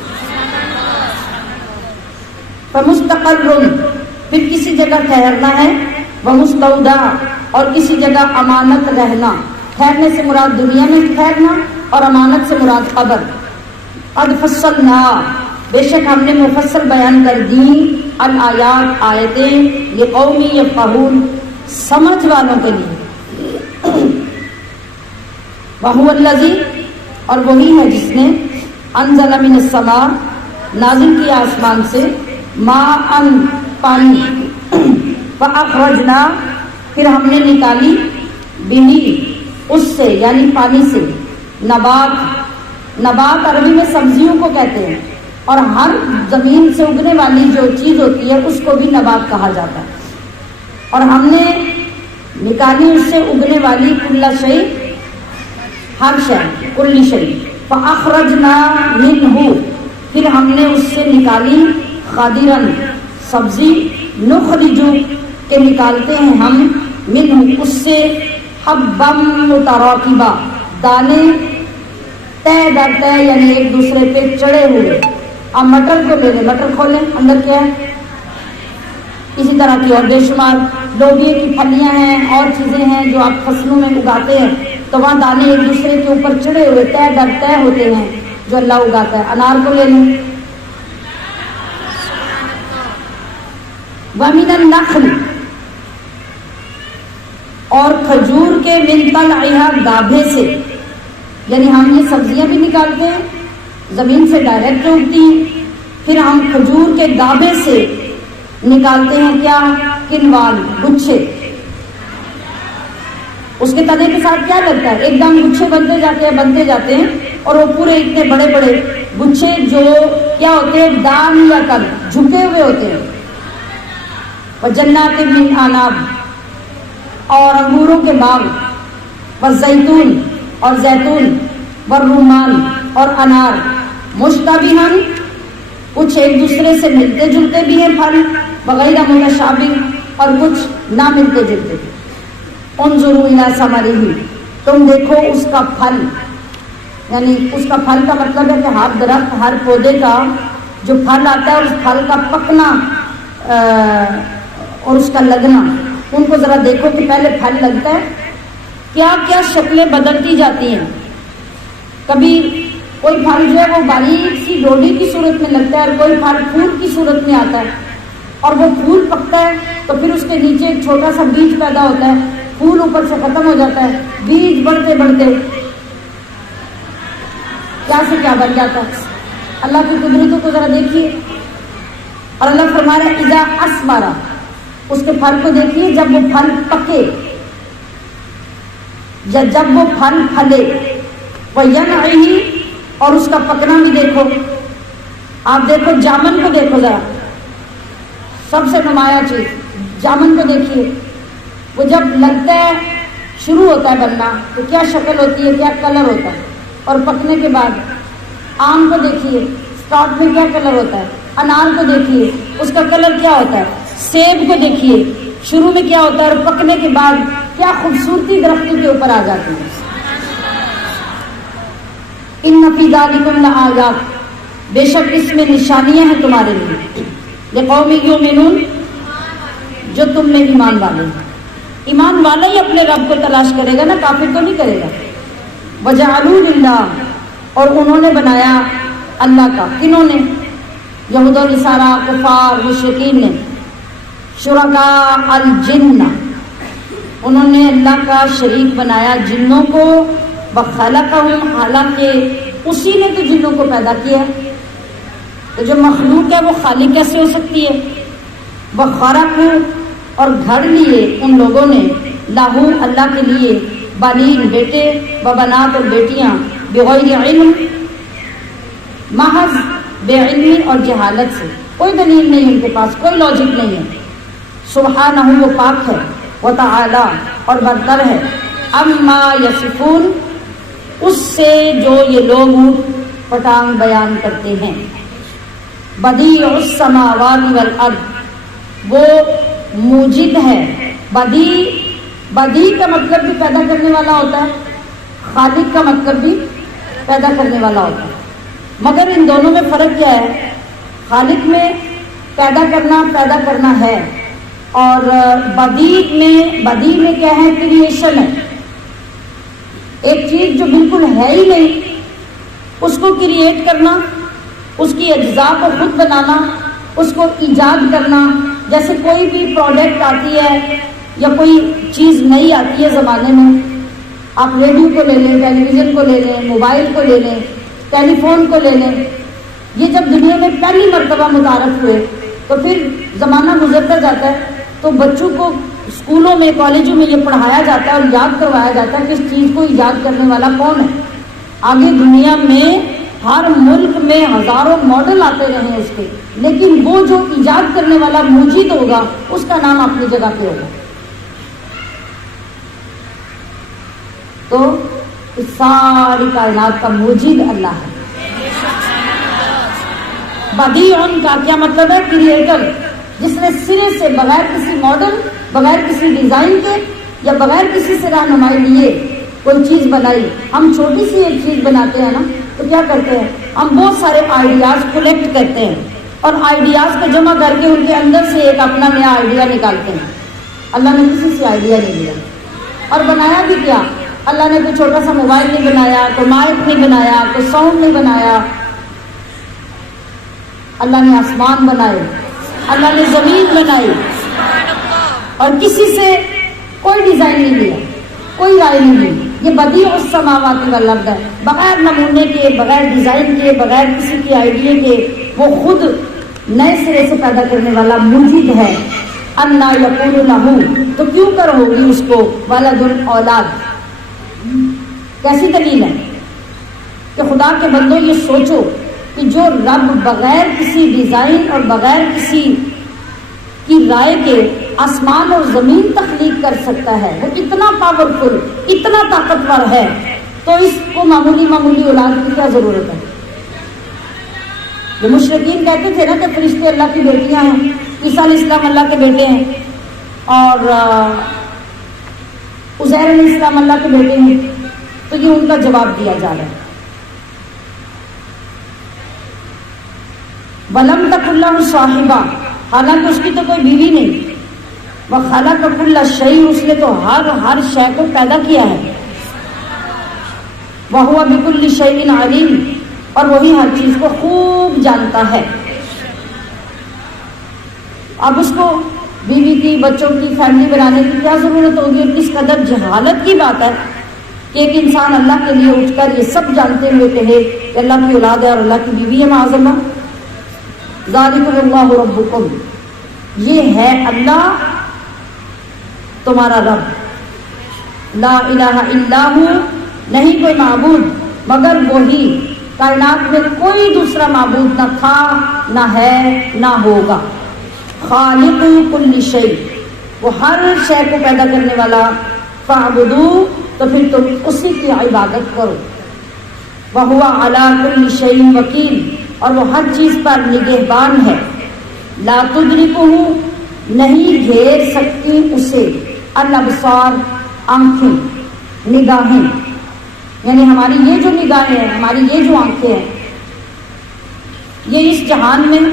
فمستقر، پھر کسی جگہ ٹھہرنا ہے، ومستودع، اور کسی جگہ امانت رہنا۔ ٹھہرنے سے مراد دنیا میں ٹھہرنا، اور امانت سے مراد قبر۔ قد فصلنا، بے شک ہم نے مفصل بیان کر دی، الآیات، آیتیں، لقوم یفقہون، سمجھ والوں کے لیے۔ وہو الذی، اور وہی ہے جس نے انزل من السماء، نازل کیا آسمان سے، ماء، پانی، فاخرجنا، پھر ہم نے نکالی، بہی، اس سے یعنی پانی سے، نبات، نبات عربی میں سبزیوں کو کہتے ہیں، اور ہر زمین سے اگنے والی جو چیز ہوتی ہے اس کو بھی نبات کہا جاتا ہے۔ اور ہم نے نکالی اس سے اگنے والی کل شیء، ہر شے، کل شیء، فاخرجنا منہ، پھر ہم نے اس سے نکالی، خادرن، سبزی، نخرج، کے نکالتے ہیں ہم، منہ، اس سے، حبا متراکبا، دانے تہ در تہ، یعنی ایک دوسرے پہ چڑھے ہوئے۔ اب مٹر کو لے لیں، مٹر کھولیں، اندر کیا ہے؟ اسی طرح کی اور بے شمار لوبیا کی پھلیاں ہیں اور چیزیں ہیں جو آپ فصلوں میں اگاتے ہیں، تو وہاں دانے ایک دوسرے کے اوپر چڑھے ہوئے تہ در تہ ہوتے ہیں جو اللہ اگاتا ہے۔ انار کو لے لیں، وَمِنَ النَّخْلِ، اور کھجور کے، من طلعها، گابھے سے، یعنی ہم یہ سبزیاں بھی نکالتے ہیں زمین سے ڈائریکٹ اگتی ہیں، پھر ہم کھجور کے گابھے سے نکالتے ہیں کیا؟ کنوال، گچھے۔ اس کے تنے کے ساتھ کیا لگتا ہے؟ ایک دم گچھے بنتے جاتے ہیں، اور وہ پورے اتنے بڑے بڑے گچھے جو کیا ہوتے ہیں؟ دام یا کل، جھکے ہوئے ہوتے ہیں۔ وجنات من عناب، اور انگوروں کے باغ، والزیتون، اور زیتون، والرمان، اور انار، مشتبہاً، کچھ ایک دوسرے سے ملتے جلتے بھی ہیں پھل، وغیرہ متشابہ، اور کچھ نہ ملتے جلتے۔ انظروا الی ثمرہ، تم دیکھو اس کا پھل، یعنی اس کا پھل کا مطلب ہے کہ ہر درخت، ہر پودے کا جو پھل آتا ہے، اس پھل کا پکنا اور اس کا لگنا، ان کو ذرا دیکھو کہ پہلے پھل لگتا ہے، کیا کیا شکلیں بدلتی جاتی ہیں۔ کبھی کوئی پھل جو ہے وہ باریک سی ڈوڈی کی صورت میں لگتا ہے، اور کوئی پھل پھول کی صورت میں آتا ہے، اور وہ پھول پکتا ہے تو پھر اس کے نیچے ایک چھوٹا سا بیج پیدا ہوتا ہے، پھول اوپر سے ختم ہو جاتا ہے، بیج بڑھتے بڑھتے کیا سے کیا بن جاتا ہے۔ اللہ کی قدرتوں کو ذرا دیکھیے۔ اور اللہ فرما رہا ہے اذا اثمر، اس کے پھل کو دیکھیے جب وہ پھل پکے، یا جب وہ پھل پھلے، وینعہ، اور اس کا پکنا بھی دیکھو۔ آپ دیکھو جامن کو دیکھو ذرا، سب سے نمایاں چیز جامن کو دیکھیے، وہ جب لگتا ہے شروع ہوتا ہے بننا تو کیا شکل ہوتی ہے، کیا کلر ہوتا ہے، اور پکنے کے بعد آم کو دیکھیے، اسٹارٹ میں کیا کلر ہوتا ہے، انار کو دیکھیے اس کا کلر کیا ہوتا ہے، سیب کو دیکھیے شروع میں کیا ہوتا ہے اور پکنے کے بعد کیا خوبصورتی درختوں کے اوپر آ جاتی ہے۔ ان فی ذلکم لآیات، بے شک اس میں نشانیاں ہیں تمہارے لیے، لقوم یؤمنون، جو تم میں ایمان والے ہیں۔ ایمان والا ہی اپنے رب کو تلاش کرے گا نا، کافر تو نہیں کرے گا۔ وجعلوا للہ، اور انہوں نے بنایا اللہ کا، کنہوں نے؟ یہود و نصارا، کفار، مشرکین نے، شرکاء الجن، انہوں نے اللہ کا شریک بنایا جنوں کو، وخلقہم، حالانکہ اسی نے تو جنوں کو پیدا کیا، تو جو مخلوق ہے وہ خالق کیسے ہو سکتی ہے؟ وخرقوا، اور گھڑ لیے ان لوگوں نے، لاہو، اللہ کے لیے، بنین، بیٹے، وبنات، اور بیٹیاں، بغیر علم، محض بے علمی اور جہالت سے، کوئی دلیل نہیں ان کے پاس، کوئی لاجک نہیں ہے۔ سبحانہ، وہ پاک ہے، وتعالی، اور برتر ہے، اما یصفون، اس سے جو یہ لوگ پٹانگ بیان کرتے ہیں۔ بدیع السماوات والارض، وہ موجد ہے. بدی کا مطلب بھی پیدا کرنے والا ہوتا ہے, خالق کا مطلب بھی پیدا کرنے والا ہوتا ہے. مگر ان دونوں میں فرق کیا ہے؟ خالق میں پیدا کرنا ہے, اور بدی میں کیا ہے؟ کریشن ہے. ایک چیز جو بالکل ہے ہی نہیں اس کو کریٹ کرنا, اس کی اجزاء کو خود بنانا, اس کو ایجاد کرنا. جیسے کوئی بھی پروڈکٹ آتی ہے یا کوئی چیز نئی آتی ہے زمانے میں, آپ ریڈیو کو لے لیں, ٹیلی ویژن کو لے لیں, موبائل کو لے لیں, ٹیلی فون کو لے لیں. یہ جب دنیا میں پہلی مرتبہ متعارف ہوئے تو پھر زمانہ گزرتا جاتا ہے, تو بچوں کو اسکولوں میں, کالجوں میں یہ پڑھایا جاتا ہے اور یاد کروایا جاتا ہے کہ اس چیز کو ایجاد کرنے والا کون ہے. آگے دنیا میں ہر ملک میں ہزاروں ماڈل آتے رہے اس کے, لیکن وہ جو ایجاد کرنے والا موجد ہوگا اس کا نام اپنی جگہ پہ ہوگا. تو اس ساری کائنات کا موجد اللہ ہے. بدیعن کا کیا مطلب ہے؟ کریٹر, جس نے سرے سے بغیر کسی ماڈل, بغیر کسی ڈیزائن کے یا بغیر کسی سے رہنمائی لیے کوئی چیز بنائی. ہم چھوٹی سی ایک چیز بناتے ہیں نا تو کیا کرتے ہیں؟ ہم بہت سارے آئیڈیاز کلیکٹ کرتے ہیں اور آئیڈیاز کو جمع کر کے ان کے اندر سے ایک اپنا نیا آئیڈیا نکالتے ہیں. اللہ نے کسی سے آئیڈیا نہیں دیا, اور بنایا بھی کیا؟ اللہ نے کوئی چھوٹا سا موبائل نہیں بنایا, کوئی مائک نہیں بنایا, کوئی ساؤنڈ نہیں بنایا. اللہ نے آسمان بنائے, اللہ نے زمین بنائی, اور کسی سے کوئی ڈیزائن نہیں لیا, کوئی رائے نہیں لی. یہ بدیع السماوات والارض ہے, بغیر نمونے کے, بغیر ڈیزائن کے, بغیر کسی کے آئیڈیا کے, وہ خود نئے سرے سے پیدا کرنے والا موجود ہے. انا یکون لہ, تو کیوں کر ہوگی اس کو ولد, اولاد؟ کیسی دلیل ہے کہ خدا کے بندوں یہ سوچو کہ جو رب بغیر کسی ڈیزائن اور بغیر کسی کی رائے کے آسمان اور زمین تخلیق کر سکتا ہے, وہ اتنا پاورفل, اتنا طاقتور ہے, تو اس کو معمولی اولاد کی کیا ضرورت ہے؟ جو مشرکین کہتے تھے نا کہ فرشتے اللہ کی بیٹیاں ہیں, عیسیٰ علیہ السلام اللہ کے بیٹے ہیں, اور عزیر علیہ السلام اللہ کے بیٹے ہیں, تو یہ ان کا جواب دیا جا رہا ہے. وَلَمْ تَكُن لَّهُ صَاحِبَةٌ, حالانکہ اس کی تو کوئی بیوی نہیں. وَخَلَقَ كُلَّ شَيْءٍ, اس نے تو ہر شے کو پیدا کیا ہے. وَهُوَ بِكُلِّ شَيْءٍ عَلِيمٌ, اور وہی ہر چیز کو خوب جانتا ہے. اب اس کو بیوی کی, بچوں کی, فیملی بنانے کی کیا ضرورت ہوگی؟ اور کس قدر جہالت کی بات ہے کہ ایک انسان اللہ کے لیے اٹھ کر یہ سب جانتے ہوئے کہے کہ اللہ کی اولاد ہے اور اللہ کی بیوی ہے. معاذ اللہ. ذالکم اللہ ربکم, یہ ہے اللہ تمہارا رب. لا الہ الا ہو, نہیں کوئی معبود مگر وہی. کائنات میں کوئی دوسرا معبود نہ تھا, نہ ہے, نہ ہوگا. خالق کل شیء, وہ ہر شے کو پیدا کرنے والا. فاعبدوہ, تو پھر تم اسی کی عبادت کرو. وَهُوَ عَلَىٰ كُلِّ شَيْءٍ وَكِيلٌ, اور وہ ہر چیز پر نگہبان ہے. لا تدرکہ, نہیں گھیر سکتی اسے. الابصار, آنکھیں, نگاہیں, یعنی ہماری یہ جو نگاہیں ہیں, ہماری یہ جو آنکھیں ہیں, یہ اس جہان میں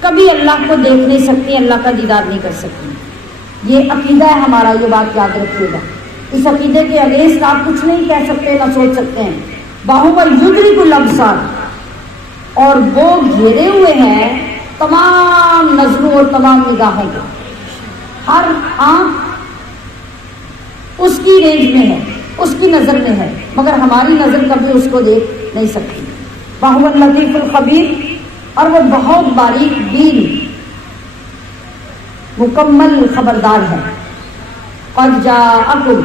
کبھی اللہ کو دیکھ نہیں سکتی, اللہ کا دیدار نہیں کر سکتی. یہ عقیدہ ہے ہمارا, یہ بات یاد رکھیے گا. اس عقیدے کے اگینسٹ آپ کچھ نہیں کہہ سکتے, نہ سوچ سکتے ہیں. باہو یدرک الابصار, اور وہ گھیرے ہوئے ہیں تمام نظروں اور تمام نگاہوں کو. ہر آنکھ اس کی رینج میں ہے, اس کی نظر میں ہے, مگر ہماری نظر کبھی اس کو دیکھ نہیں سکتی. باہو اللطیف الخبیر, اور وہ بہت باریک بین, مکمل خبردار ہے. قد جاءکم,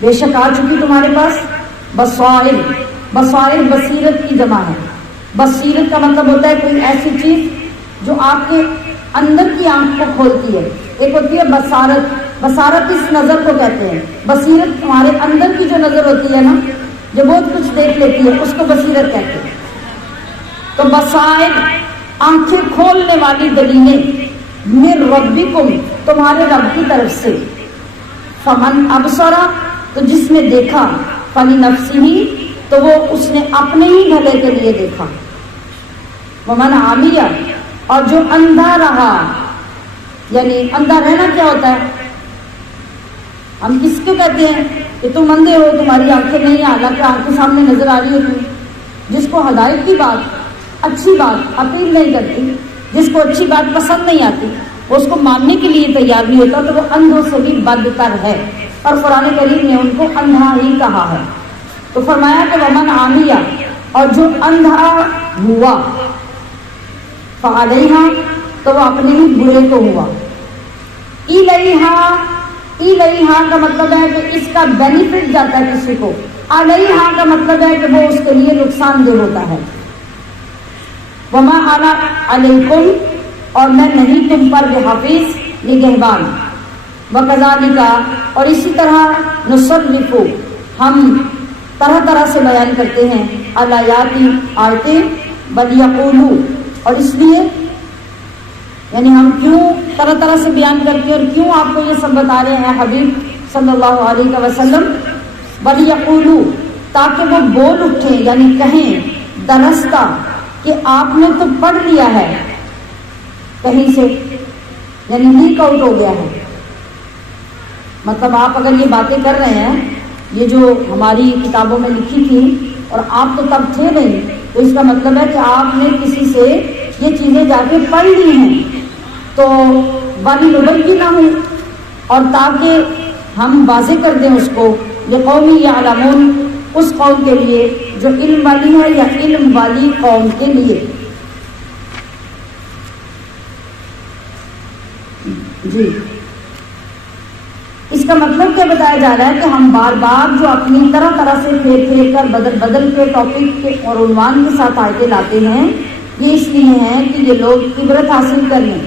بے شک آ چکی تمہارے پاس. بصائر, بصائر بصیرت کی جمع ہے. بصیرت کا مطلب ہوتا ہے کوئی ایسی چیز جو آپ کے اندر کی آنکھ کو کھولتی ہے. ایک ہوتی ہے بصارت, بصارت اس نظر کو کہتے ہیں. بصیرت تمہارے اندر کی جو نظر ہوتی ہے نا, جو بہت کچھ دیکھ لیتی ہے, اس کو بصیرت کہتے ہیں. تو بصائر, آنکھیں کھولنے والی دلیلیں. من ربکم تمہارے رب کی طرف سے، فمن ابصر تو جس نے دیکھا، فلنفسہ تو وہ اس نے اپنے ہی بھلے کے لیے دیکھا، ومن عمی اور جو اندھا رہا، یعنی اندھا رہنا کیا ہوتا ہے؟ ہم کس کو کہتے ہیں کہ تم اندھے ہو، تمہاری آنکھیں نہیں، حالانکہ آنکھیں سامنے نظر آ رہی ہوتی ہیں۔ جس کو ہدایت کی بات، اچھی بات اپیل نہیں کرتی، جس کو اچھی بات پسند نہیں آتی، وہ اس کو ماننے کے لیے تیار نہیں ہوتا، تو وہ اندھوں سے بھی بدتر ہے، اور قرآن کریم نے ان کو اندھا ہی کہا ہے۔ تو فرمایا کہ ومن عمی اور جو اندھا ہوا، فعلیہا تو وہ اپنے ہی برے کو ہوا، الیہا کا مطلب ہے کہ اس کا بینیفٹ جاتا ہے کسی کو، علیہا کا مطلب ہے کہ وہ اس کے لیے نقصان دہ ہوتا ہے۔ وما انا علیکم اور میں نہیں تم پر بحافظ نگہبان، وکذالک اور اسی طرح نصرف ہم طرح طرح سے بیان کرتے ہیں، الآیات آیتیں، ولیقولوا اور اس لیے یعنی ہم کیوں طرح طرح سے بیان کرتے ہیں اور کیوں آپ کو یہ سب بتا رہے ہیں حبیب صلی اللہ علیہ وسلم، ولیقولوا تاکہ وہ بول اٹھیں، یعنی کہیں درستہ کہ آپ نے تو پڑھ لیا ہے کہیں سے، یعنی لیک آؤٹ ہو گیا ہے۔ مطلب آپ اگر یہ باتیں کر رہے ہیں، یہ جو ہماری کتابوں میں لکھی تھی اور آپ تو تب تھے نہیں، تو اس کا مطلب ہے کہ آپ نے کسی سے یہ چیزیں جا کے پڑھ لی ہیں، تو والی نبل کی نہ ہوئی، اور تاکہ ہم واضح کر دیں اس کو، لقوم یعلمون اس قوم کے لیے جو علم والی ہے یا علم والی قوم کے لیے۔ جی اس کا مطلب کیا بتایا جا رہا ہے کہ ہم بار بار جو اپنی طرح طرح سے پھیر پھیر کر بدل کے ٹاپک کے اور عنوان کے ساتھ آیتیں لاتے ہیں، یہ اس لیے ہیں کہ یہ لوگ عبرت حاصل کر لیں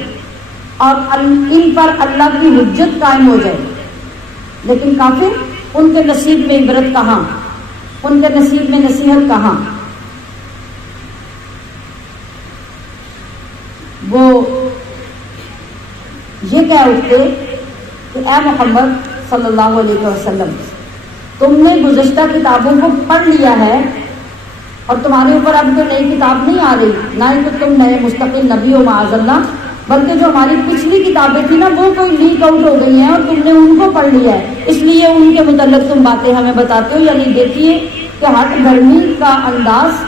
اور ان پر اللہ کی حجت قائم ہو جائے۔ لیکن کافر، ان کے نصیب میں عبرت کہاں، ان کے نصیب میں نصیحت کہاں؟ وہ یہ کہہ اٹھتے کہ اے محمد صلی اللہ علیہ وسلم، تم نے گزشتہ کتابوں کو پڑھ لیا ہے اور تمہارے اوپر اب کوئی نئی کتاب نہیں آ رہی، نہ ہی تو تم نئے مستقل نبی ہو معاذ اللہ، بلکہ جو ہماری پچھلی کتابیں تھیں نا وہ کوئی لیک آؤٹ ہو گئی ہیں اور تم نے ان کو پڑھ لیا ہے، اس لیے ان کے متعلق تم باتیں ہمیں بتاتے ہو۔ یعنی دیکھیے کہ ہٹ گرمی کا انداز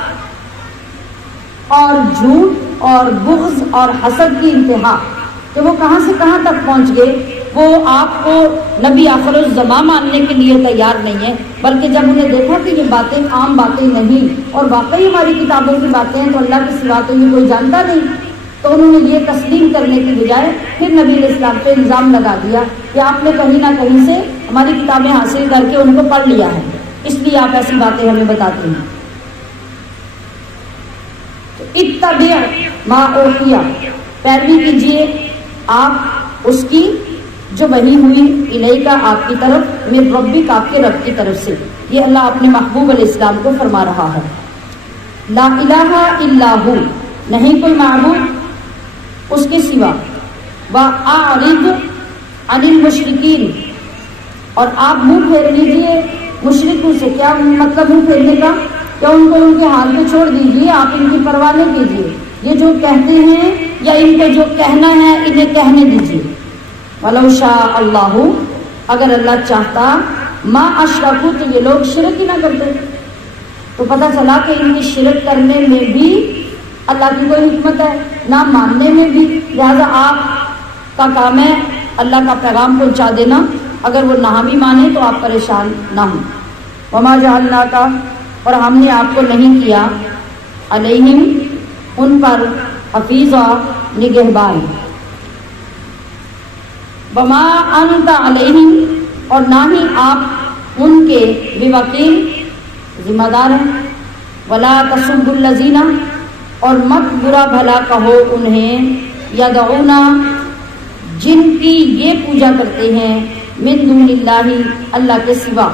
اور جھوٹ اور بغض اور حسد کی انتہا کہ وہ کہاں سے کہاں تک پہنچ گئے۔ وہ آپ کو نبی آخر الزمان ماننے کے لیے تیار نہیں ہے، بلکہ جب انہیں دیکھا کہ یہ باتیں عام باتیں نہیں اور واقعی ہماری کتابوں کی باتیں ہیں تو اللہ کے سوا تو یہ کوئی جانتا نہیں، تو انہوں نے یہ تسلیم کرنے کی بجائے پھر نبی علیہ السلام پہ الزام لگا دیا کہ آپ نے کہیں نہ کہیں سے ہماری کتابیں حاصل کر کے ان کو پڑھ لیا ہے، اس لیے آپ ایسی باتیں ہمیں بتاتے ہیں۔ تو اتبع ما اوحی، پیروی کیجیے آپ اس کی جو وحی ہوئی الیک آپ کی طرف، من ربک آپ کے رب کی طرف سے۔ یہ اللہ اپنے محبوب علیہ السلام کو فرما رہا ہے۔ لا الہ الا ہو، نہیں کوئی معبود اس کے سوا، وَأَعْرِضْ عَنِ الْمُشْرِكِينَ اور آپ منہ پھیر لیجیے مشرکوں سے۔ کیا مطلب منہ پھیرنے کا؟ کیا ان کو ان کے حال پہ چھوڑ دیجیے، آپ ان کی پرواہ نہ کیجیے، یہ جو کہتے ہیں یا ان کو جو کہنا ہے انہیں کہنے دیجیے۔ وَلَوْ شَاءَ اللَّهُ اگر اللہ چاہتا، مَا أَشْرَكُوا تو یہ لوگ شرک ہی نہ کرتے۔ تو پتہ چلا کہ ان کی شرک کرنے میں بھی اللہ کی کوئی حکمت ہے، نہ ماننے میں بھی، لہذا آپ کا کام ہے اللہ کا پیغام پہنچا دینا، اگر وہ نہ بھی مانے تو آپ پریشان نہ ہوں۔ وَمَا جَعَلْنَاكَ اور ہم نے آپ کو نہیں کیا، علیہم ان پر، حفیظا نگہبان، وما انت علیہم اور نہ ہی آپ ان کے بوکیل ذمہ دار ہیں، ولا تسبوا الذین اور مت برا بھلا کہو انہیں، یدعون جن کی یہ پوجا کرتے ہیں، من دون اللہ اللہ کے سوا،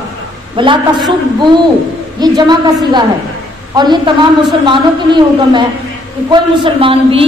ولا تسبوا یہ جمع کا صیغہ ہے اور یہ تمام مسلمانوں کے لیے حکم ہے کہ کوئی مسلمان بھی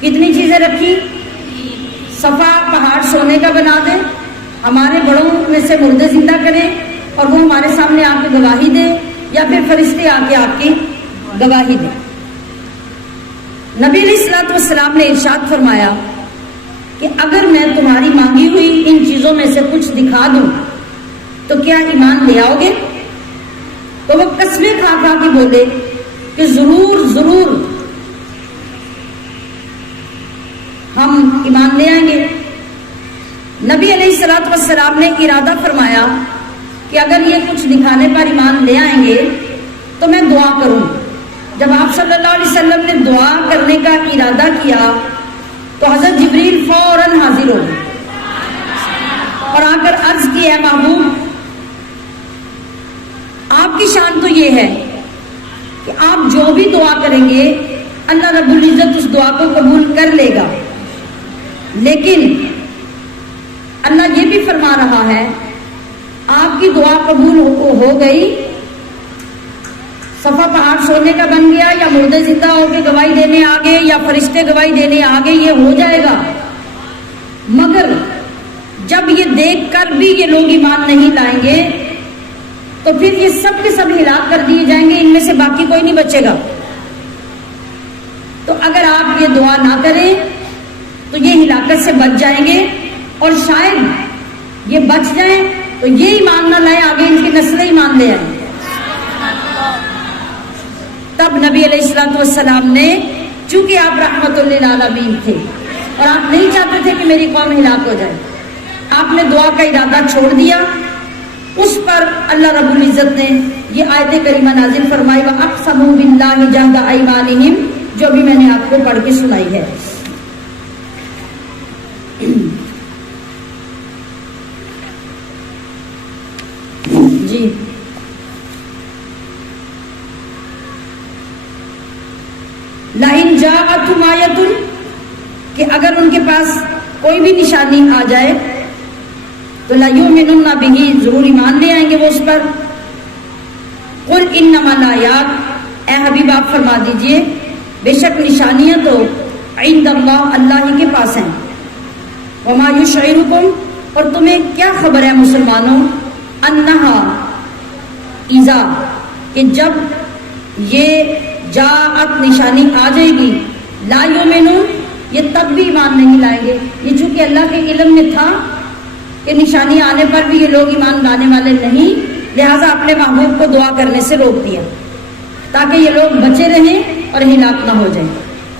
کتنی چیزیں رکھی؟ صفا پہاڑ سونے کا بنا دے، ہمارے بڑوں میں سے مردے زندہ کریں اور وہ ہمارے سامنے آ کے گواہی دے، یا پھر فرشتے آ کے آپ کی گواہی دے۔ نبی علیہ الصلوۃ والسلام نے ارشاد فرمایا کہ اگر میں تمہاری مانگی ہوئی ان چیزوں میں سے کچھ دکھا دوں تو کیا ایمان لے آؤ گے؟ تو وہ قسمیں کھا کھا کے بولے کہ ضرور ضرور ہم ایمان لے آئیں گے۔ نبی علیہ الصلوۃ والسلام نے ارادہ فرمایا کہ اگر یہ کچھ دکھانے پر ایمان لے آئیں گے تو میں دعا کروں۔ جب آپ صلی اللہ علیہ وسلم نے دعا کرنے کا ارادہ کیا تو حضرت جبریل فوراً حاضر ہو گئے اور آ کر عرض کی، اے محبوب، آپ کی شان تو یہ ہے کہ آپ جو بھی دعا کریں گے اللہ رب العزت اس دعا کو قبول کر لے گا، لیکن اللہ یہ بھی فرما رہا ہے آپ کی دعا قبول ہو گئی، صفا پہاڑ سونے کا بن گیا، یا مردے زندہ ہو کے گواہی دینے آگے، یا فرشتے گواہی دینے آگے، یہ ہو جائے گا، مگر جب یہ دیکھ کر بھی یہ لوگ ایمان نہیں لائیں گے تو پھر یہ سب کے سب ہلاک کر دیے جائیں گے، ان میں سے باقی کوئی نہیں بچے گا۔ تو اگر آپ یہ دعا نہ کریں تو یہ ہلاکت سے بچ جائیں گے، اور شاید یہ بچ جائیں تو یہ ایمان نہ لائیں، آگے ان کی نسلیں ایمان لے آئیں۔ تب نبی علیہ الصلوۃ والسلام نے، چونکہ آپ رحمت للعالمین تھے اور آپ نہیں چاہتے تھے کہ میری قوم ہلاک ہو جائے، آپ نے دعا کا ارادہ چھوڑ دیا۔ اس پر اللہ رب العزت نے یہ آیت کریمہ نازل فرمائی، وَأَقْسَمُوا بِاللَّهِ جَهْدَ أَيْمَانِهِمْ، جو بھی میں نے آپ کو پڑھ کے سنائی ہے۔ جی لَإِنْ جَاءَتْهُمْ آیَةٌ، کہ اگر ان کے پاس کوئی بھی نشانی آ جائے تو لَيُؤْمِنُنَّ بِهِ، ضرور ایمان لے آئیں گے وہ اس پر۔ قُلْ إِنَّمَا الْآيَاتُ، اے حبیب آپ فرما دیجئے بے شک نشانیاں تو عند اللہ، اللہ ہی کے پاس ہیں۔ وَمَا يُشْعِرُكُمْ، اور تمہیں کیا خبر ہے مسلمانوں، أَنَّهَا، اِذَا، کہ جب یہ جاءت نشانی آ جائے گی، لا یؤمنون، یہ تب بھی ایمان نہیں لائیں گے۔ یہ چونکہ اللہ کے علم میں تھا کہ نشانی آنے پر بھی یہ لوگ ایمان لانے والے نہیں، لہٰذا اپنے محبوب کو دعا کرنے سے روک دیا تاکہ یہ لوگ بچے رہیں اور ہلاک نہ ہو جائیں۔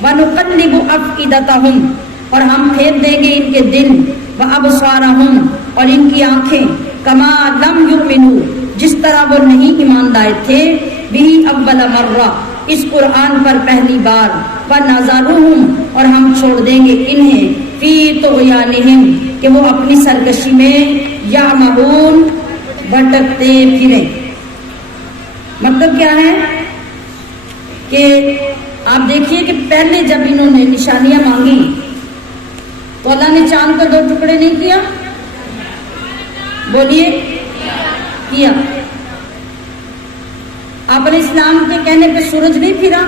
وَنُقَلِّبُ أَفْئِدَتَهُمْ، اور ہم پھیر دیں گے ان کے دل، وَأَبْصَارَهُمْ، اور ان کی آنکھیں، كَمَا لَمْ يُؤْمِنُوا، جس طرح وہ نہیں ایمان لائے تھے، بِهِ أَوَّلَ مَرَّةٍ، اس قرآن پر پہلی بار، وَنَذَرُهُمْ، اور ہم چھوڑ دیں گے انہیں، فِي طُغْيَانِهِمْ، کہ وہ اپنی سرکشی میں، یعمہون، بھٹکتے پھریں۔ مطلب کیا ہے کہ آپ دیکھیے کہ پہلے جب انہوں نے نشانیاں مانگی تو اللہ نے چاند کو 2 ٹکڑے نہیں کیا، بولیے کیا۔ آپ علیہ السلام کے کہنے پہ سورج نہیں پھرا،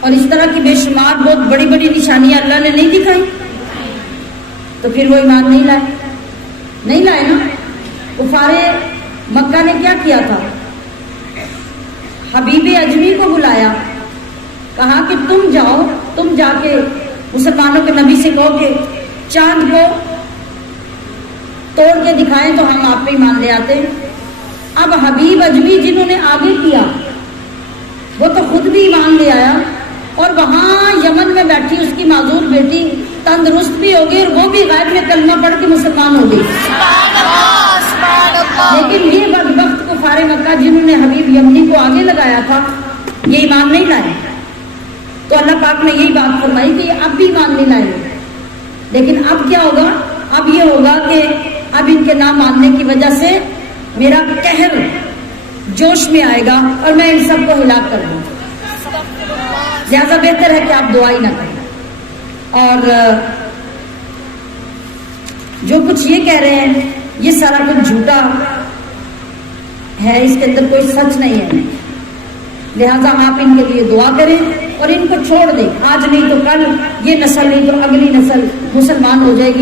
اور اس طرح کی بے شمار بہت بڑی بڑی نشانیاں اللہ نے نہیں دکھائی، تو پھر وہ ایمان نہیں لائے نا۔ کفار مکہ نے کیا کیا تھا، حبیب اجمی کو بلایا، کہا کہ تم جاؤ، تم جا کے مسلمانوں کے نبی سے کہو کہ چاند کو توڑ کے دکھائیں تو ہم آپ پہ ایمان لے آتے ہیں۔ اب حبیب اجمی جنہوں نے آگے کیا وہ تو خود بھی ایمان لے آیا، اور وہاں یمن میں بیٹھی اس کی معذور بیٹی تندرست بھی ہو گئی، اور وہ بھی غیب میں کلمہ پڑھ کے مسلمان ہو گئی۔ لیکن یہ بدبخت کفار مکہ جنہوں نے حبیب یمنی کو آگے لگایا تھا یہ ایمان نہیں لائے، تو اللہ پاک نے یہی بات فرمائی کہ یہ اب بھی ایمان نہیں لائے گے۔ لیکن اب کیا ہوگا، اب یہ ہوگا کہ اب ان کے نہ ماننے کی وجہ سے میرا قہر جوش میں آئے گا اور میں ان سب کو ہلاک کر دوں، لہذا بہتر ہے کہ آپ دعا ہی نہ کریں۔ اور جو کچھ یہ کہہ رہے ہیں یہ سارا کچھ جھوٹا ہے، اس کے اندر کوئی سچ نہیں ہے۔ لہٰذا آپ ان کے لیے دعا کریں اور ان کو چھوڑ دیں، آج نہیں تو کل یہ نسل نہیں تو اگلی نسل مسلمان ہو جائے گی۔